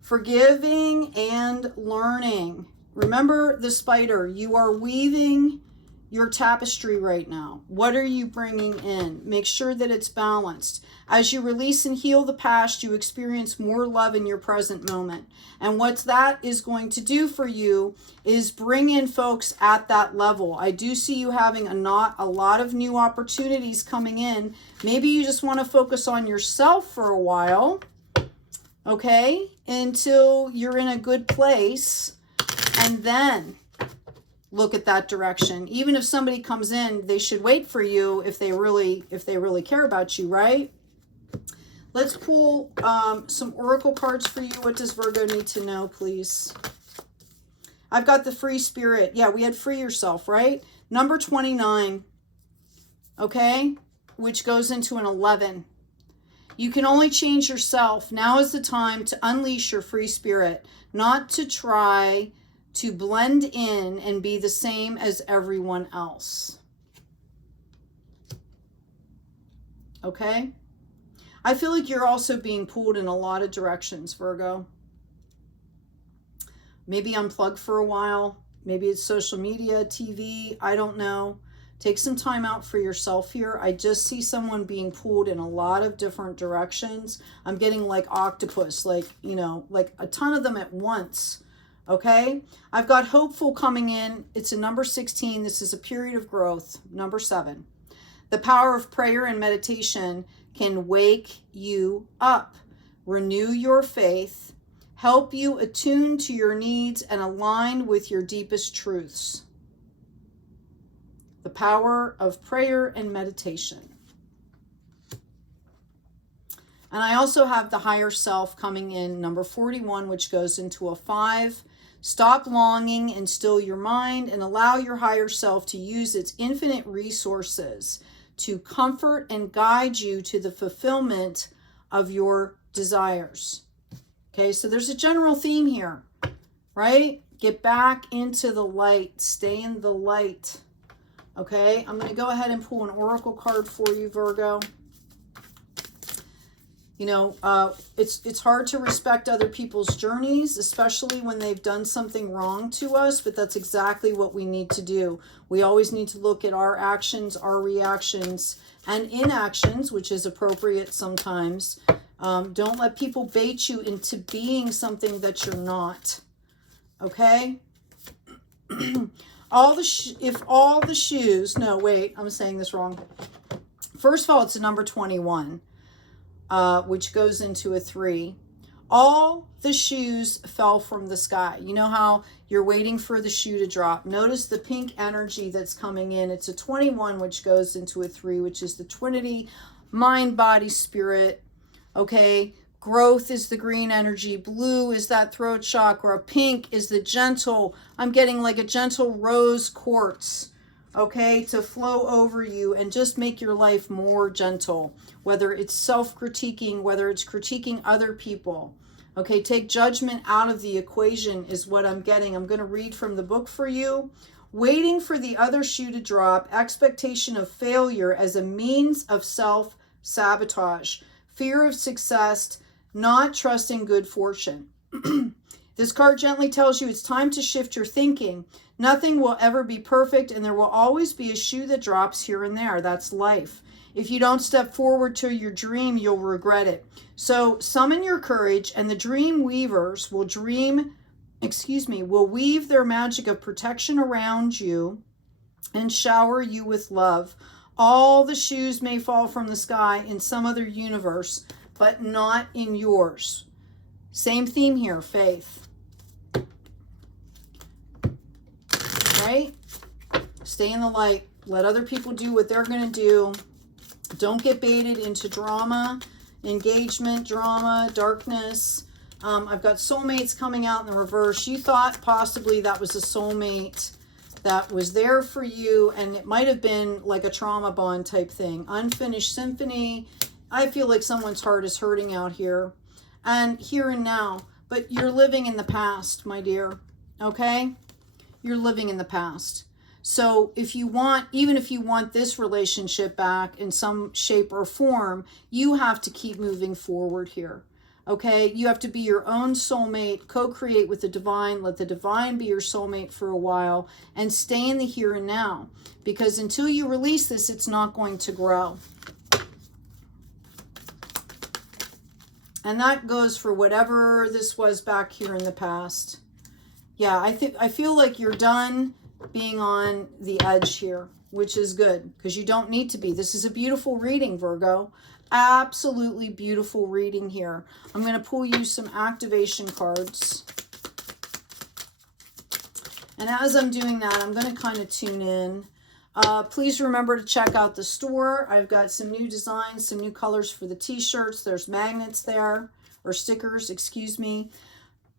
forgiving and learning. Remember the spider. You are weaving your tapestry right now. What are you bringing in? Make sure that it's balanced. As you release and heal the past, you experience more love in your present moment. And what that is going to do for you is bring in folks at that level. I do see you having a lot of new opportunities coming in. Maybe you just want to focus on yourself for a while, okay, until you're in a good place, and then look at that direction. Even if somebody comes in, they should wait for you if they really care about you, right? Let's pull some oracle cards for you. What does Virgo need to know, please? I've got the free spirit. Yeah, we had free yourself, right? Number 29, okay, which goes into an 11. You can only change yourself. Now is the time to unleash your free spirit, not to try to blend in and be the same as everyone else. Okay? I feel like you're also being pulled in a lot of directions, Virgo. Maybe unplug for a while. Maybe it's social media, TV. I don't know. Take some time out for yourself here. I just see someone being pulled in a lot of different directions. I'm getting like octopus, like, you know, like a ton of them at once. Okay, I've got hopeful coming in. It's a number 16. This is a period of growth. Number 7. The power of prayer and meditation can wake you up, renew your faith, help you attune to your needs, and align with your deepest truths. The power of prayer and meditation. And I also have the higher self coming in, number 41, which goes into a 5. Stop longing and still your mind and allow your higher self to use its infinite resources to comfort and guide you to the fulfillment of your desires. Okay, so there's a general theme here, right? Get back into the light. Stay in the light. Okay, I'm going to go ahead and pull an oracle card for you, Virgo. You know, it's hard to respect other people's journeys, especially when they've done something wrong to us, but that's exactly what we need to do. We always need to look at our actions, our reactions, and inactions, which is appropriate sometimes. Don't let people bait you into being something that you're not. Okay? If all the shoes, no, wait, I'm saying this wrong. First of all, it's a number 21, which goes into a 3. All the shoes fell from the sky. You know how you're waiting for the shoe to drop. Notice the pink energy that's coming in. It's a 21, which goes into a 3, which is the Trinity, mind, body, spirit. Okay, growth is the green energy. Blue is that throat chakra. Pink is the gentle. I'm getting like a gentle rose quartz, okay, to flow over you and just make your life more gentle. Whether it's self-critiquing, whether it's critiquing other people. Okay, take judgment out of the equation is what I'm getting. I'm going to read from the book for you. Waiting for the other shoe to drop. Expectation of failure as a means of self-sabotage. Fear of success. Not trusting good fortune. This card gently tells you it's time to shift your thinking. Nothing will ever be perfect, and there will always be a shoe that drops here and there. That's life. If you don't step forward to your dream, you'll regret it. So summon your courage, and the dream weavers will weave their magic of protection around you and shower you with love. All the shoes may fall from the sky in some other universe, but not in yours. Same theme here, faith. Right? Stay in the light. Let other people do what they're going to do. Don't get baited into drama, engagement, drama, darkness. I've got soulmates coming out in the reverse. You thought possibly that was a soulmate that was there for you, and it might have been like a trauma bond type thing. Unfinished symphony. I feel like someone's heart is hurting out here. And here and now. But you're living in the past, my dear. Okay? You're living in the past. So if you want, even if you want this relationship back in some shape or form, you have to keep moving forward here. Okay? You have to be your own soulmate, co-create with the divine, let the divine be your soulmate for a while, and stay in the here and now. Because until you release this, it's not going to grow. And that goes for whatever this was back here in the past. Yeah, I feel like you're done being on the edge here, which is good because you don't need to be. This is a beautiful reading, Virgo. Absolutely beautiful reading here. I'm going to pull you some activation cards. And as I'm doing that, I'm going to kind of tune in. Please remember to check out the store. I've got some new designs, some new colors for the t-shirts. There's magnets there, or stickers, excuse me.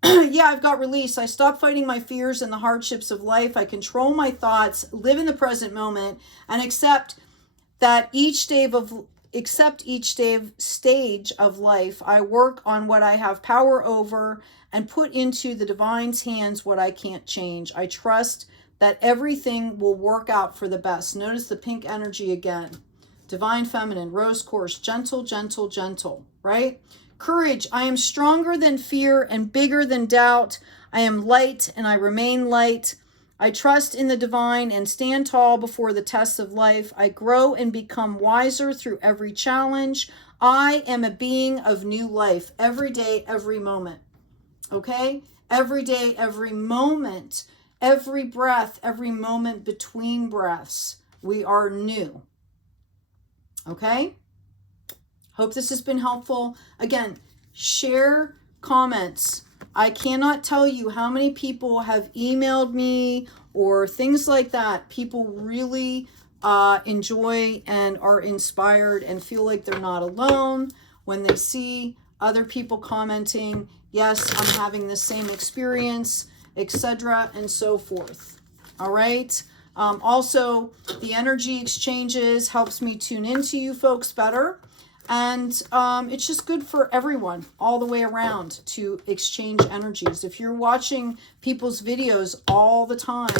Yeah, I've got release. I stopped fighting my fears and the hardships of life. I control my thoughts, live in the present moment, and accept each stage of life. I work on what I have power over and put into the divine's hands what I can't change. I trust that everything will work out for the best. Notice the pink energy again. Divine feminine, rose quartz, gentle, gentle, gentle, right? Courage, I am stronger than fear and bigger than doubt. I am light and I remain light. I trust in the divine and stand tall before the tests of life. I grow and become wiser through every challenge. I am a being of new life every day, every moment. Okay? Every day, every moment, every breath, every moment between breaths, we are new. Okay? Hope this has been helpful. Again, share comments. I cannot tell you how many people have emailed me or things like that. People really enjoy and are inspired and feel like they're not alone when they see other people commenting, yes, I'm having the same experience, etc. and so forth. All right. Also, the energy exchanges helps me tune into you folks better. And it's just good for everyone all the way around to exchange energies. If you're watching people's videos all the time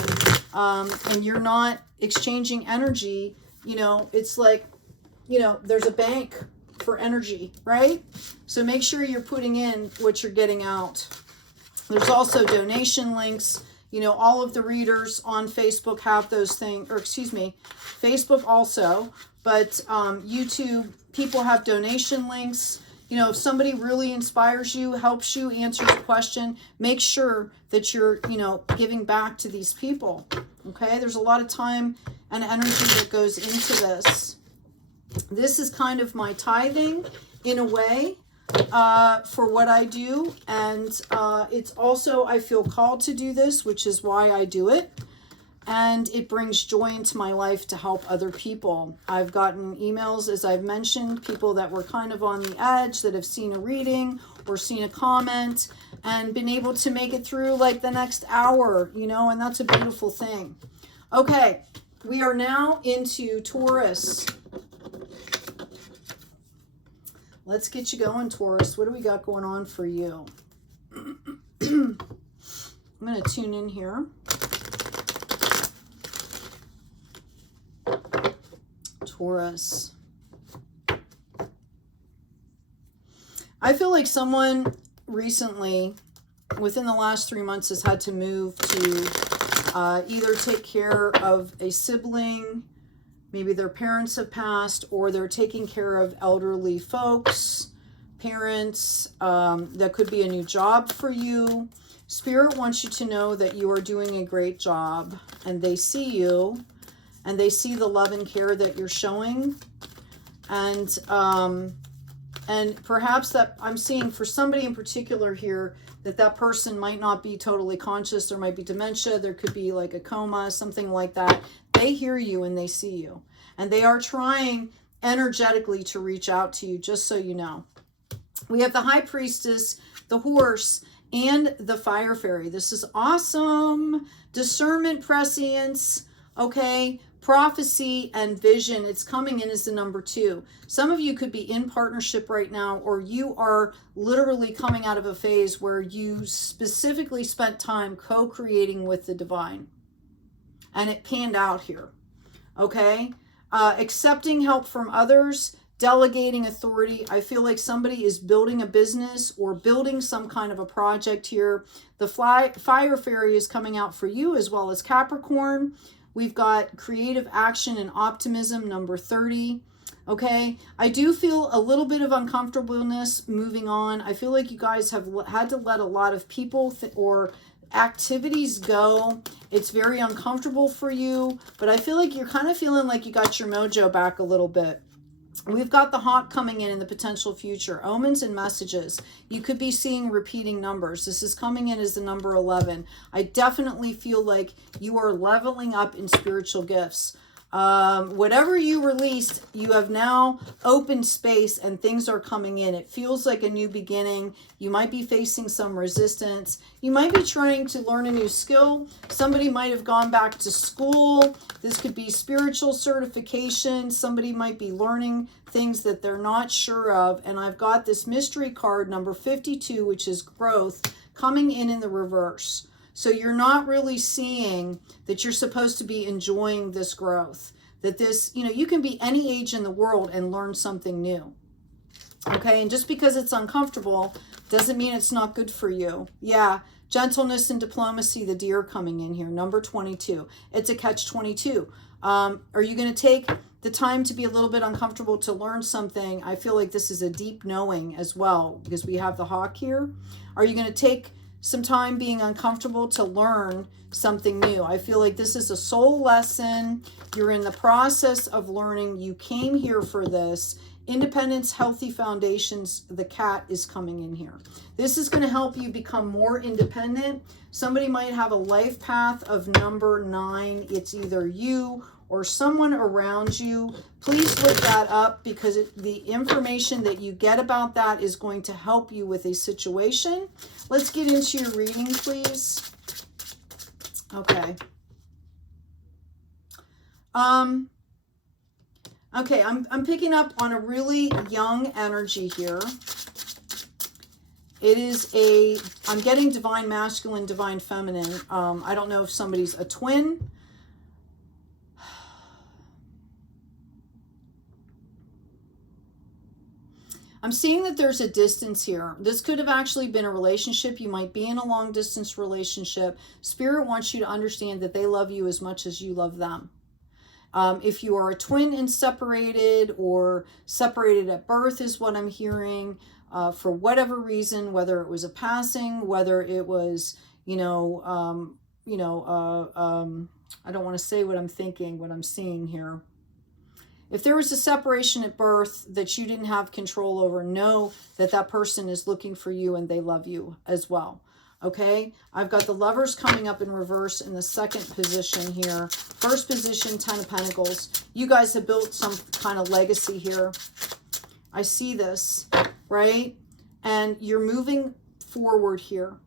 and you're not exchanging energy, you know, it's like, you know, there's a bank for energy, right? So make sure you're putting in what you're getting out. There's also donation links. You know, all of the readers on Facebook have those things, or excuse me, Facebook also, but YouTube, people have donation links. you know, if somebody really inspires you, helps you, answers a question, make sure that you're, you know, giving back to these people. Okay, there's a lot of time and energy that goes into this. This is kind of my tithing in a way for what I do. And it's also, I feel called to do this, which is why I do it. And it brings joy into my life to help other people. I've gotten emails, as I've mentioned, people that were kind of on the edge, that have seen a reading or seen a comment and been able to make it through like the next hour, you know, and that's a beautiful thing. Okay, we are now into Taurus. Let's get you going, Taurus. What do we got going on for you? I'm going to tune in here. Taurus. I feel like someone recently, within the last 3 months, has had to move to either take care of a sibling, maybe their parents have passed, or they're taking care of elderly folks, parents. That could be a new job for you. Spirit wants you to know that you are doing a great job, and they see you, and they see the love and care that you're showing. And perhaps that I'm seeing for somebody in particular here, that person might not be totally conscious. There might be dementia. There could be like a coma, something like that. They hear you and they see you. And they are trying energetically to reach out to you, just so you know. We have the High Priestess, the Horse, and the Fire Fairy. This is awesome. Discernment, prescience, okay? Prophecy and vision. It's coming in as the number 2. Some of you could be in partnership right now, or you are literally coming out of a phase where you specifically spent time co-creating with the divine. And it panned out here. Okay? Accepting help from others, delegating authority. I feel like somebody is building a business or building some kind of a project here. The Fire Fairy is coming out for you, as well as Capricorn. We've got creative action and optimism, number 30. Okay, I do feel a little bit of uncomfortableness moving on. I feel like you guys have had to let a lot of people or activities go. It's very uncomfortable for you, but I feel like you're kind of feeling like you got your mojo back a little bit. We've got the Hawk coming in the potential future. Omens and messages. You could be seeing repeating numbers. This is coming in as the number 11. I definitely feel like you are leveling up in spiritual gifts. Whatever you released, you have now opened space and things are coming in. It feels like a new beginning. You might be facing some resistance. You might be trying to learn a new skill. Somebody might have gone back to school. This could be spiritual certification. Somebody might be learning things that they're not sure of. And I've got this mystery card, number 52, which is growth, coming in the reverse. So you're not really seeing that you're supposed to be enjoying this growth. That this, you know, you can be any age in the world and learn something new. Okay, and just because it's uncomfortable doesn't mean it's not good for you. Yeah, gentleness and diplomacy, the Deer coming in here, number 22. It's a catch-22. Are you going to take the time to be a little bit uncomfortable to learn something? I feel like this is a deep knowing as well, because we have the Hawk here. Are you going to take some time being uncomfortable to learn something new? I feel like this is a soul lesson. You're in the process of learning. You came here for this. Independence, healthy foundations. The Cat is coming in here. This is going to help you become more independent. Somebody might have a life path of number 9. It's either you or someone around you. Please look that up, because the information that you get about that is going to help you with a situation. Let's get into your reading, please. Okay. Okay, I'm picking up on a really young energy here. It is I'm getting divine masculine, divine feminine. I don't know if somebody's a twin. I'm seeing that there's a distance here. This could have actually been a relationship. You might be in a long distance relationship. Spirit wants you to understand that they love you as much as you love them. If you are a twin and separated, or separated at birth is what I'm hearing, for whatever reason, whether it was a passing, whether it was, I don't want to say what I'm thinking, what I'm seeing here. If there was a separation at birth that you didn't have control over, know that that person is looking for you and they love you as well. Okay, I've got the Lovers coming up in reverse in the second position here. First position, Ten of Pentacles. You guys have built some kind of legacy here. I see this, right? And you're moving forward here.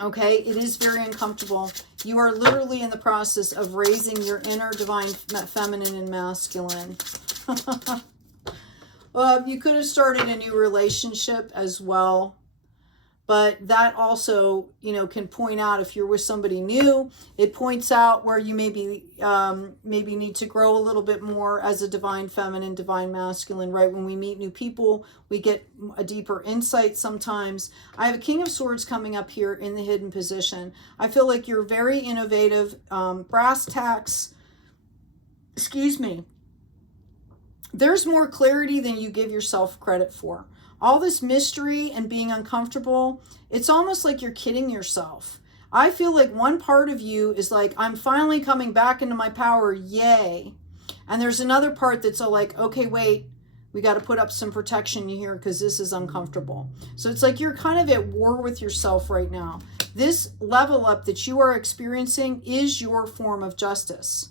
Okay, it is very uncomfortable. You are literally in the process of raising your inner divine feminine and masculine. You could have started a new relationship as well. But that also, can point out if you're with somebody new, it points out where you maybe need to grow a little bit more as a divine feminine, divine masculine, right? When we meet new people, we get a deeper insight sometimes. I have a King of Swords coming up here in the hidden position. I feel like you're very innovative, brass tacks, excuse me. There's more clarity than you give yourself credit for. All this mystery and being uncomfortable, it's almost like you're kidding yourself. I feel like one part of you is like, I'm finally coming back into my power, yay. And there's another part that's all like, okay, wait, we got to put up some protection here because this is uncomfortable. So it's like you're kind of at war with yourself right now. This level up that you are experiencing is your form of justice.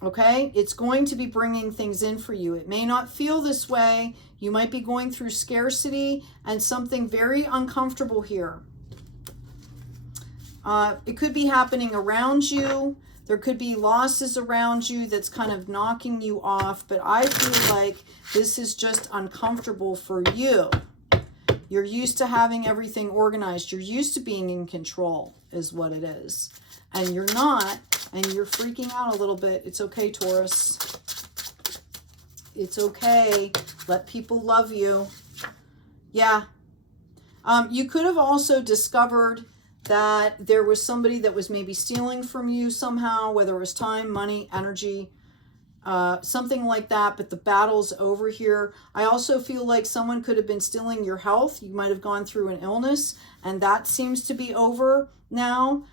Okay, it's going to be bringing things in for you. It may not feel this way. You might be going through scarcity and something very uncomfortable here. It could be happening around you. There could be losses around you that's kind of knocking you off. But I feel like this is just uncomfortable for you. You're used to having everything organized. You're used to being in control is what it is. And you're not. And you're freaking out a little bit. It's okay, Taurus. It's okay. Let people love you. Yeah. You could have also discovered that there was somebody that was maybe stealing from you somehow, whether it was time, money, energy, something like that. But the battle's over here. I also feel like someone could have been stealing your health. You might have gone through an illness, and that seems to be over now.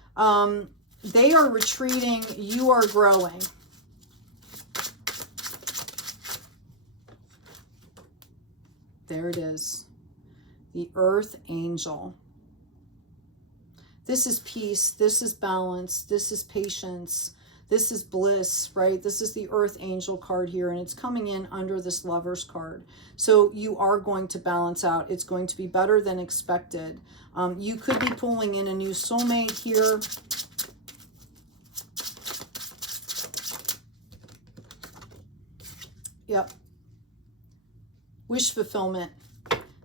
They are retreating. You are growing. There it is. The Earth Angel. This is peace. This is balance. This is patience. This is bliss, right? This is the Earth Angel card here, and it's coming in under this Lovers card. So you are going to balance out. It's going to be better than expected. You could be pulling in a new soulmate here. Yep. Wish fulfillment.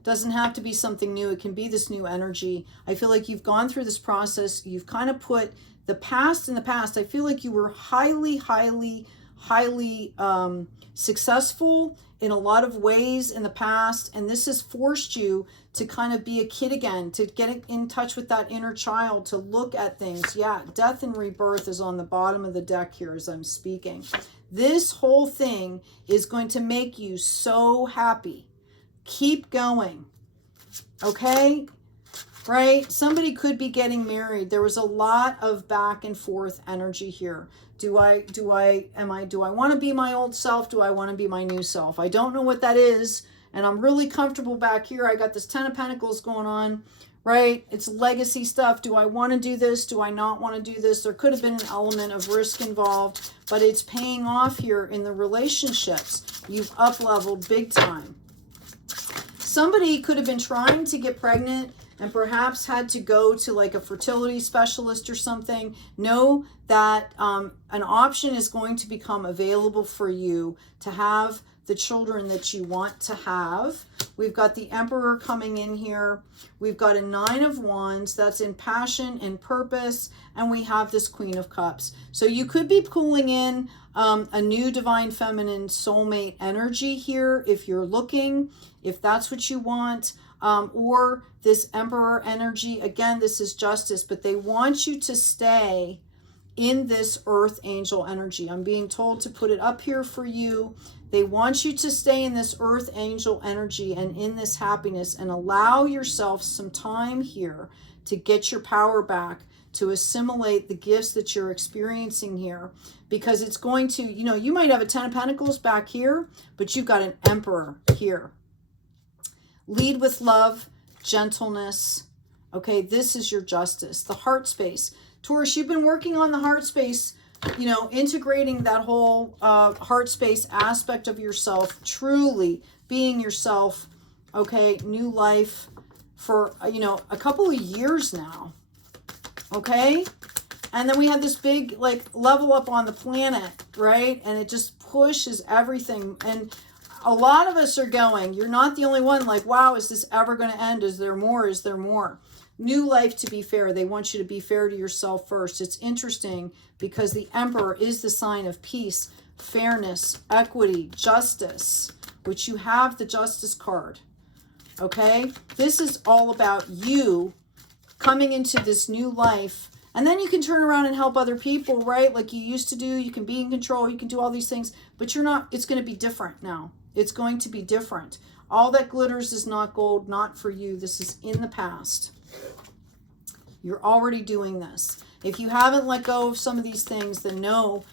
Doesn't have to be something new. It can be this new energy. I feel like you've gone through this process. You've kind of put the past in the past. I feel like you were highly successful in a lot of ways in the past. And this has forced you to kind of be a kid again, to get in touch with that inner child, to look at things. Yeah, death and rebirth is on the bottom of the deck here as I'm speaking. This whole thing is going to make you so happy. Keep going. Okay? Right? Somebody could be getting married. There was a lot of back and forth energy here. Do I want to be my old self? Do I want to be my new self? I don't know what that is. And I'm really comfortable back here. I got this Ten of Pentacles going on. Right? It's legacy stuff. Do I want to do this? Do I not want to do this? There could have been an element of risk involved, but it's paying off here in the relationships. You've up-leveled big time. Somebody could have been trying to get pregnant and perhaps had to go to like a fertility specialist or something. Know that an option is going to become available for you to have the children that you want to have. We've got the Emperor coming in here. We've got a Nine of Wands. That's in passion and purpose. And we have this Queen of Cups. So you could be pulling in a new divine feminine soulmate energy here if you're looking, if that's what you want. Or this Emperor energy. Again, this is justice, but they want you to stay in this earth angel energy. I'm being told to put it up here for you. They want you to stay in this earth angel energy and in this happiness, and allow yourself some time here to get your power back, to assimilate the gifts that you're experiencing here, because it's going to, you know, you might have a 10 of Pentacles back here, but you've got an Emperor here. Lead with love, gentleness. Okay, this is your justice. The heart space. Taurus, you've been working on the heart space, you know, integrating that whole heart space aspect of yourself, truly being yourself, okay, new life for, you know, a couple of years now, okay? And then we had this big, like, level up on the planet, right? And it just pushes everything. And a lot of us are going, you're not the only one, like, wow, is this ever going to end? Is there more? Is there more? New life, to be fair. They want you to be fair to yourself first. It's interesting because the Emperor is the sign of peace, fairness, equity, justice, which you have the Justice card. Okay? This is all about you coming into this new life. And then you can turn around and help other people, right? Like you used to do. You can be in control. You can do all these things. But you're not. It's going to be different now. It's going to be different. All that glitters is not gold, not for you. This is in the past. You're already doing this. If you haven't let go of some of these things, then no,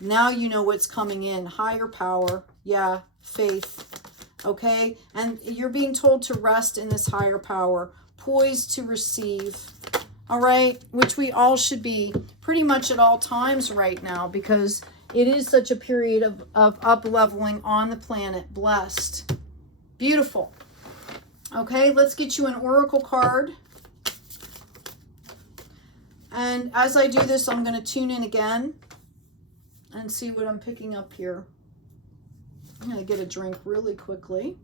now you know what's coming in. Higher power, yeah, faith, okay? And you're being told to rest in this higher power, poised to receive, all right? Which we all should be pretty much at all times right now, because it is such a period of up-leveling on the planet. Blessed. Beautiful. Okay, let's get you an oracle card. And as I do this, I'm going to tune in again and see what I'm picking up here. I'm going to get a drink really quickly.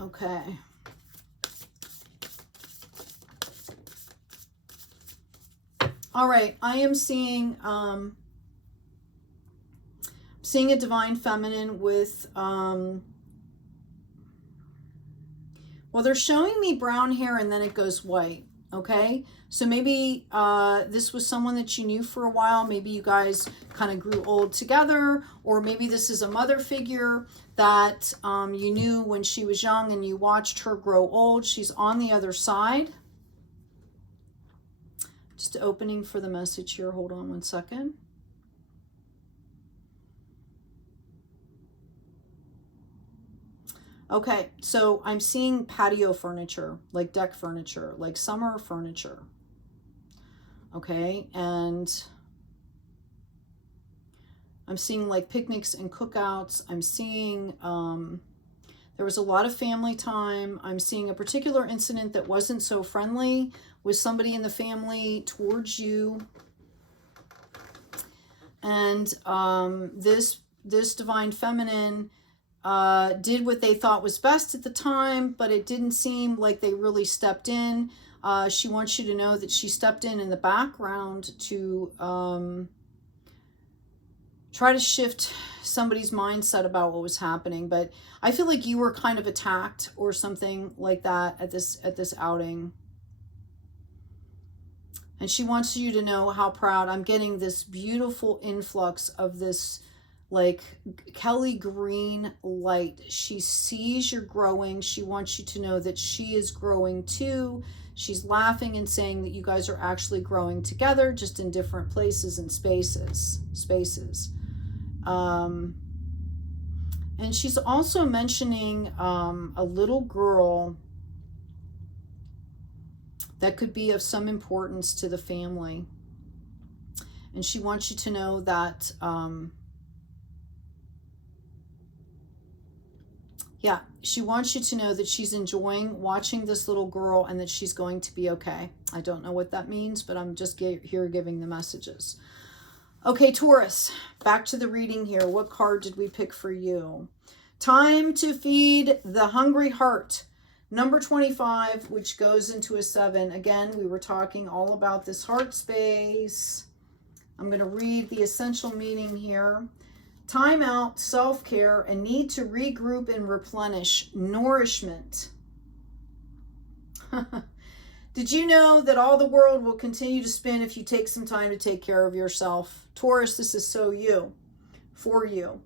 Okay. All right, I am seeing a divine feminine with well, they're showing me brown hair and then it goes white, okay? So maybe this was someone that you knew for a while. Maybe you guys kind of grew old together, or maybe this is a mother figure that you knew when she was young and you watched her grow old. She's on the other side. Just opening for the message here. Hold on one second. Okay, so I'm seeing patio furniture, like deck furniture, like summer furniture. Okay, and I'm seeing like picnics and cookouts. I'm seeing there was a lot of family time. I'm seeing a particular incident that wasn't so friendly with somebody in the family towards you. And this divine feminine did what they thought was best at the time, but it didn't seem like they really stepped in. She wants you to know that she stepped in the background to try to shift somebody's mindset about what was happening. But I feel like you were kind of attacked or something like that at this outing. And she wants you to know how proud. I'm getting this beautiful influx of this like Kelly green light. She sees you're growing. She wants you to know that she is growing too. She's laughing and saying that you guys are actually growing together, just in different places and spaces. And she's also mentioning a little girl that could be of some importance to the family. And she wants you to know that yeah, she wants you to know that she's enjoying watching this little girl and that she's going to be okay. I don't know what that means, but I'm just here giving the messages. Okay, Taurus, back to the reading here. What card did we pick for you? Time to feed the hungry heart. Number 25, which goes into a 7. Again, we were talking all about this heart space. I'm going to read the essential meaning here. Time out, self-care, and need to regroup and replenish nourishment. Did you know that all the world will continue to spin if you take some time to take care of yourself? Taurus, this is so you, for you.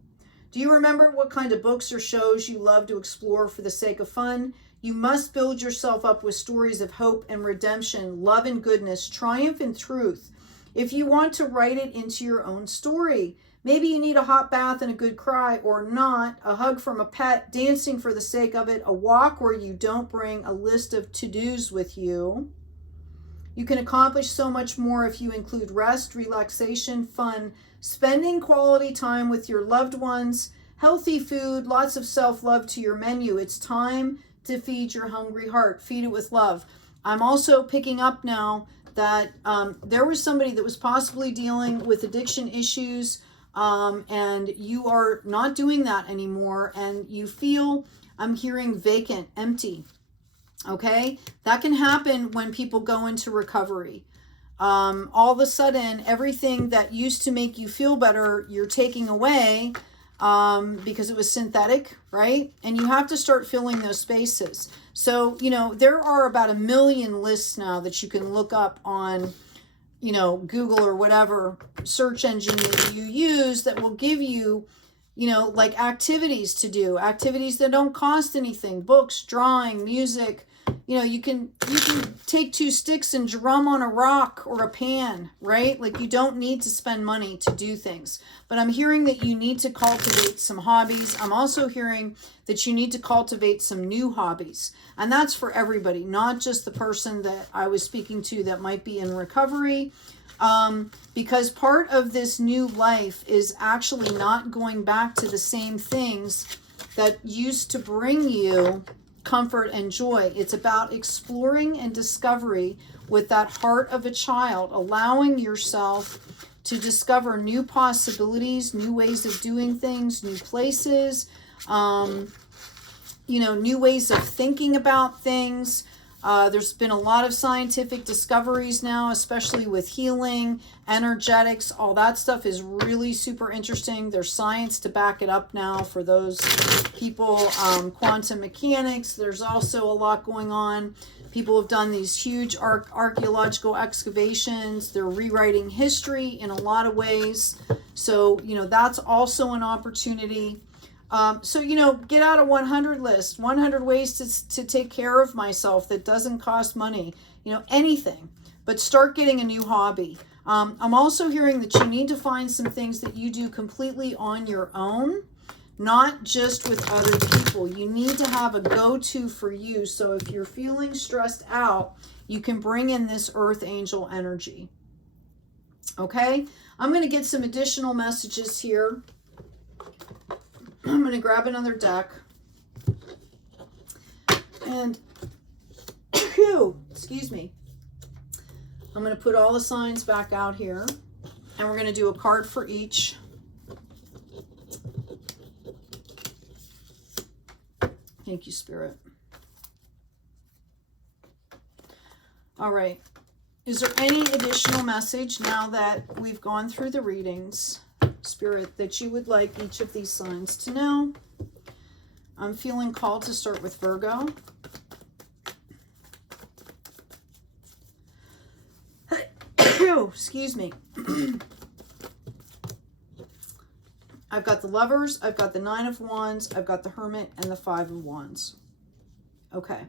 Do you remember what kind of books or shows you love to explore for the sake of fun? You must build yourself up with stories of hope and redemption, love and goodness, triumph and truth. If you want to write it into your own story, maybe you need a hot bath and a good cry, or not, a hug from a pet, dancing for the sake of it, a walk where you don't bring a list of to-dos with you. You can accomplish so much more if you include rest, relaxation, fun, spending quality time with your loved ones, healthy food, lots of self-love to your menu. It's time to feed your hungry heart. Feed it with love. I'm also picking up now that there was somebody that was possibly dealing with addiction issues, and you are not doing that anymore, and you feel, I'm hearing vacant, empty. Okay, that can happen when people go into recovery. All of a sudden, everything that used to make you feel better, you're taking away because it was synthetic, right? And you have to start filling those spaces. So, you know, there are about 1 million lists now that you can look up on, you know, Google or whatever search engine that you use that will give you, you know, like activities to do, activities that don't cost anything, books, drawing, music. You know, you can take 2 sticks and drum on a rock or a pan, right? Like, you don't need to spend money to do things. But I'm hearing that you need to cultivate some hobbies. I'm also hearing that you need to cultivate some new hobbies. And that's for everybody, not just the person that I was speaking to that might be in recovery. Because part of this new life is actually not going back to the same things that used to bring you comfort and joy. It's about exploring and discovery with that heart of a child, allowing yourself to discover new possibilities, new ways of doing things, new places, you know, new ways of thinking about things. There's been a lot of scientific discoveries now, especially with healing, energetics, all that stuff is really super interesting. There's science to back it up now for those people. Quantum mechanics, there's also a lot going on. People have done these huge archaeological excavations. They're rewriting history in a lot of ways. So, you know, that's also an opportunity. So, you know, get out a 100 list, 100 ways to take care of myself that doesn't cost money, you know, anything, but start getting a new hobby. I'm also hearing that you need to find some things that you do completely on your own, not just with other people. You need to have a go-to for you. So if you're feeling stressed out, you can bring in this earth angel energy. Okay, I'm going to get some additional messages here. I'm going to grab another deck. And, excuse me. I'm going to put all the signs back out here. And we're going to do a card for each. Thank you, Spirit. All right. Is there any additional message now that we've gone through the readings, Spirit, that you would like each of these signs to know? I'm feeling called to start with Virgo. Excuse me. I've got the Lovers, I've got the Nine of Wands, I've got the Hermit, and the Five of Wands. Okay.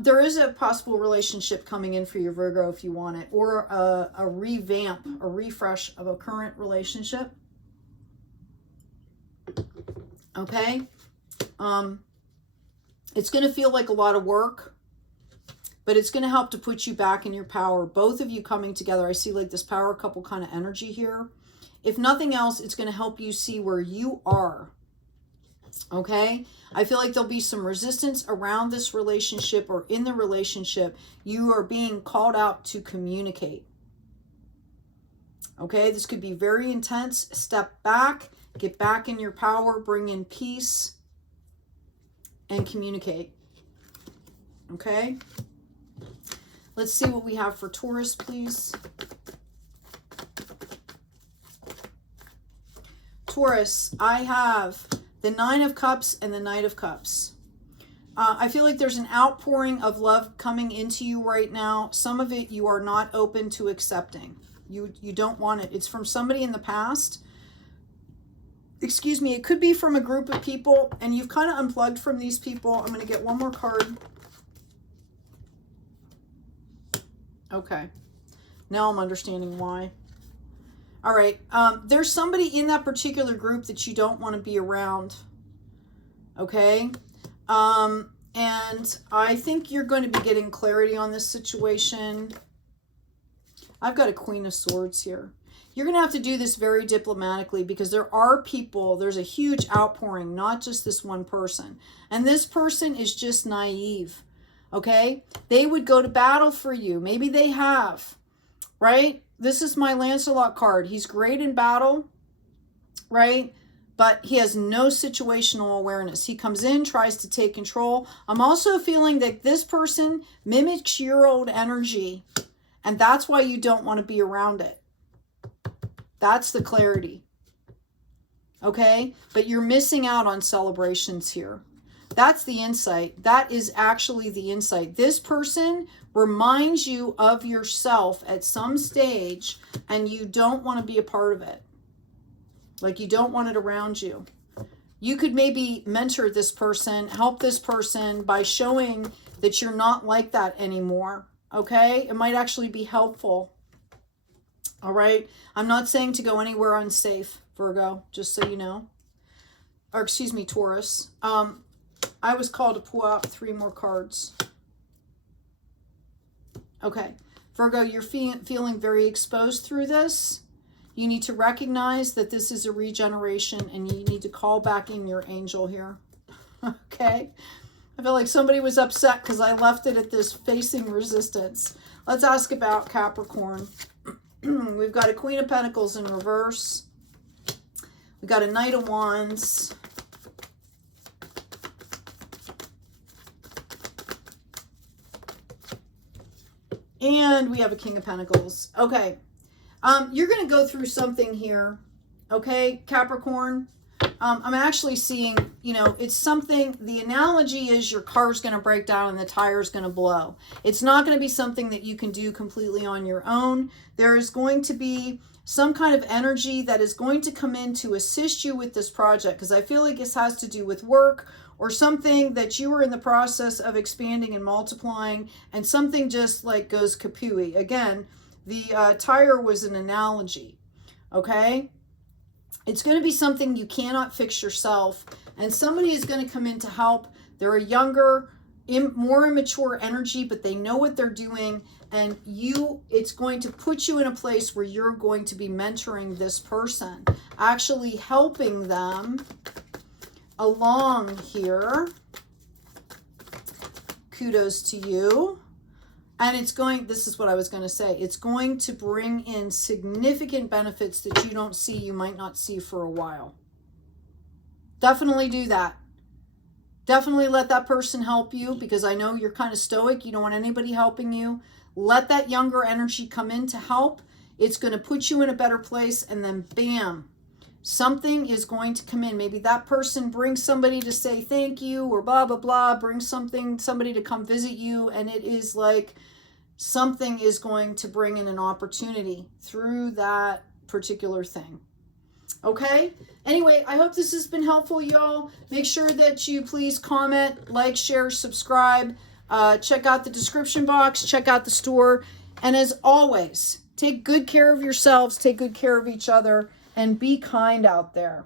There is a possible relationship coming in for your Virgo if you want it, or a revamp, a refresh of a current relationship. Okay. It's going to feel like a lot of work, but it's going to help to put you back in your power. Both of you coming together. I see like this power couple kind of energy here. If nothing else, it's going to help you see where you are. Okay. I feel like there'll be some resistance around this relationship or in the relationship. You are being called out to communicate. Okay. This could be very intense. Step back, get back in your power, bring in peace, and communicate. Okay. Let's see what we have for Taurus, please. Taurus, I have the Nine of Cups and the Knight of Cups. I feel like there's an outpouring of love coming into you right now. Some of it you are not open to accepting. You don't want it. It's from somebody in the past. Excuse me. It could be from a group of people, and you've kind of unplugged from these people. I'm going to get one more card. Okay. Now I'm understanding why. All right. There's somebody in that particular group that you don't want to be around. Okay. And I think you're going to be getting clarity on this situation. I've got a Queen of Swords here. You're going to have to do this very diplomatically because there are people, there's a huge outpouring, not just this one person. And this person is just naive, okay? They would go to battle for you. Maybe they have, right? This is my Lancelot card. He's great in battle, right? But he has no situational awareness. He comes in, tries to take control. I'm also feeling that this person mimics your old energy, and that's why you don't want to be around it. That's the clarity. Okay? But you're missing out on celebrations here. That's the insight. That is actually the insight. This person reminds you of yourself at some stage, and you don't want to be a part of it. Like you don't want it around you. You could maybe mentor this person, help this person by showing that you're not like that anymore. Okay? It might actually be helpful. All right? I'm not saying to go anywhere unsafe, Virgo, just so you know. Or excuse me, Taurus. I was called to pull out 3 more cards. Okay. Virgo, you're feeling very exposed through this. You need to recognize that this is a regeneration, and you need to call back in your angel here. Okay? I feel like somebody was upset because I left it at this facing resistance. Let's ask about Capricorn. We've got a Queen of Pentacles in reverse. We've got a Knight of Wands. And we have a King of Pentacles. Okay. You're going to go through something here. Okay, Capricorn. I'm actually seeing, you know, it's something, the analogy is your car's going to break down and the tire's going to blow. It's not going to be something that you can do completely on your own. There is going to be some kind of energy that is going to come in to assist you with this project, because I feel like this has to do with work or something that you were in the process of expanding and multiplying, and something just like goes kapooey. Again, the tire was an analogy, okay? It's going to be something you cannot fix yourself, and somebody is going to come in to help. They're a younger, more immature energy, but they know what they're doing, and it's going to put you in a place where you're going to be mentoring this person, actually helping them along here. Kudos to you. And it's going, this is what I was going to say, it's going to bring in significant benefits that you don't see, you might not see for a while. Definitely do that. Definitely let that person help you, because I know you're kind of stoic. You don't want anybody helping you. Let that younger energy come in to help. It's going to put you in a better place, and then bam, something is going to come in. Maybe that person brings somebody to say thank you or blah, blah, blah, brings somebody to come visit you, and it is like something is going to bring in an opportunity through that particular thing. Okay? Anyway, I hope this has been helpful, y'all. Make sure that you please comment, like, share, subscribe. Check out the description box. Check out the store. And as always, take good care of yourselves. Take good care of each other. And be kind out there.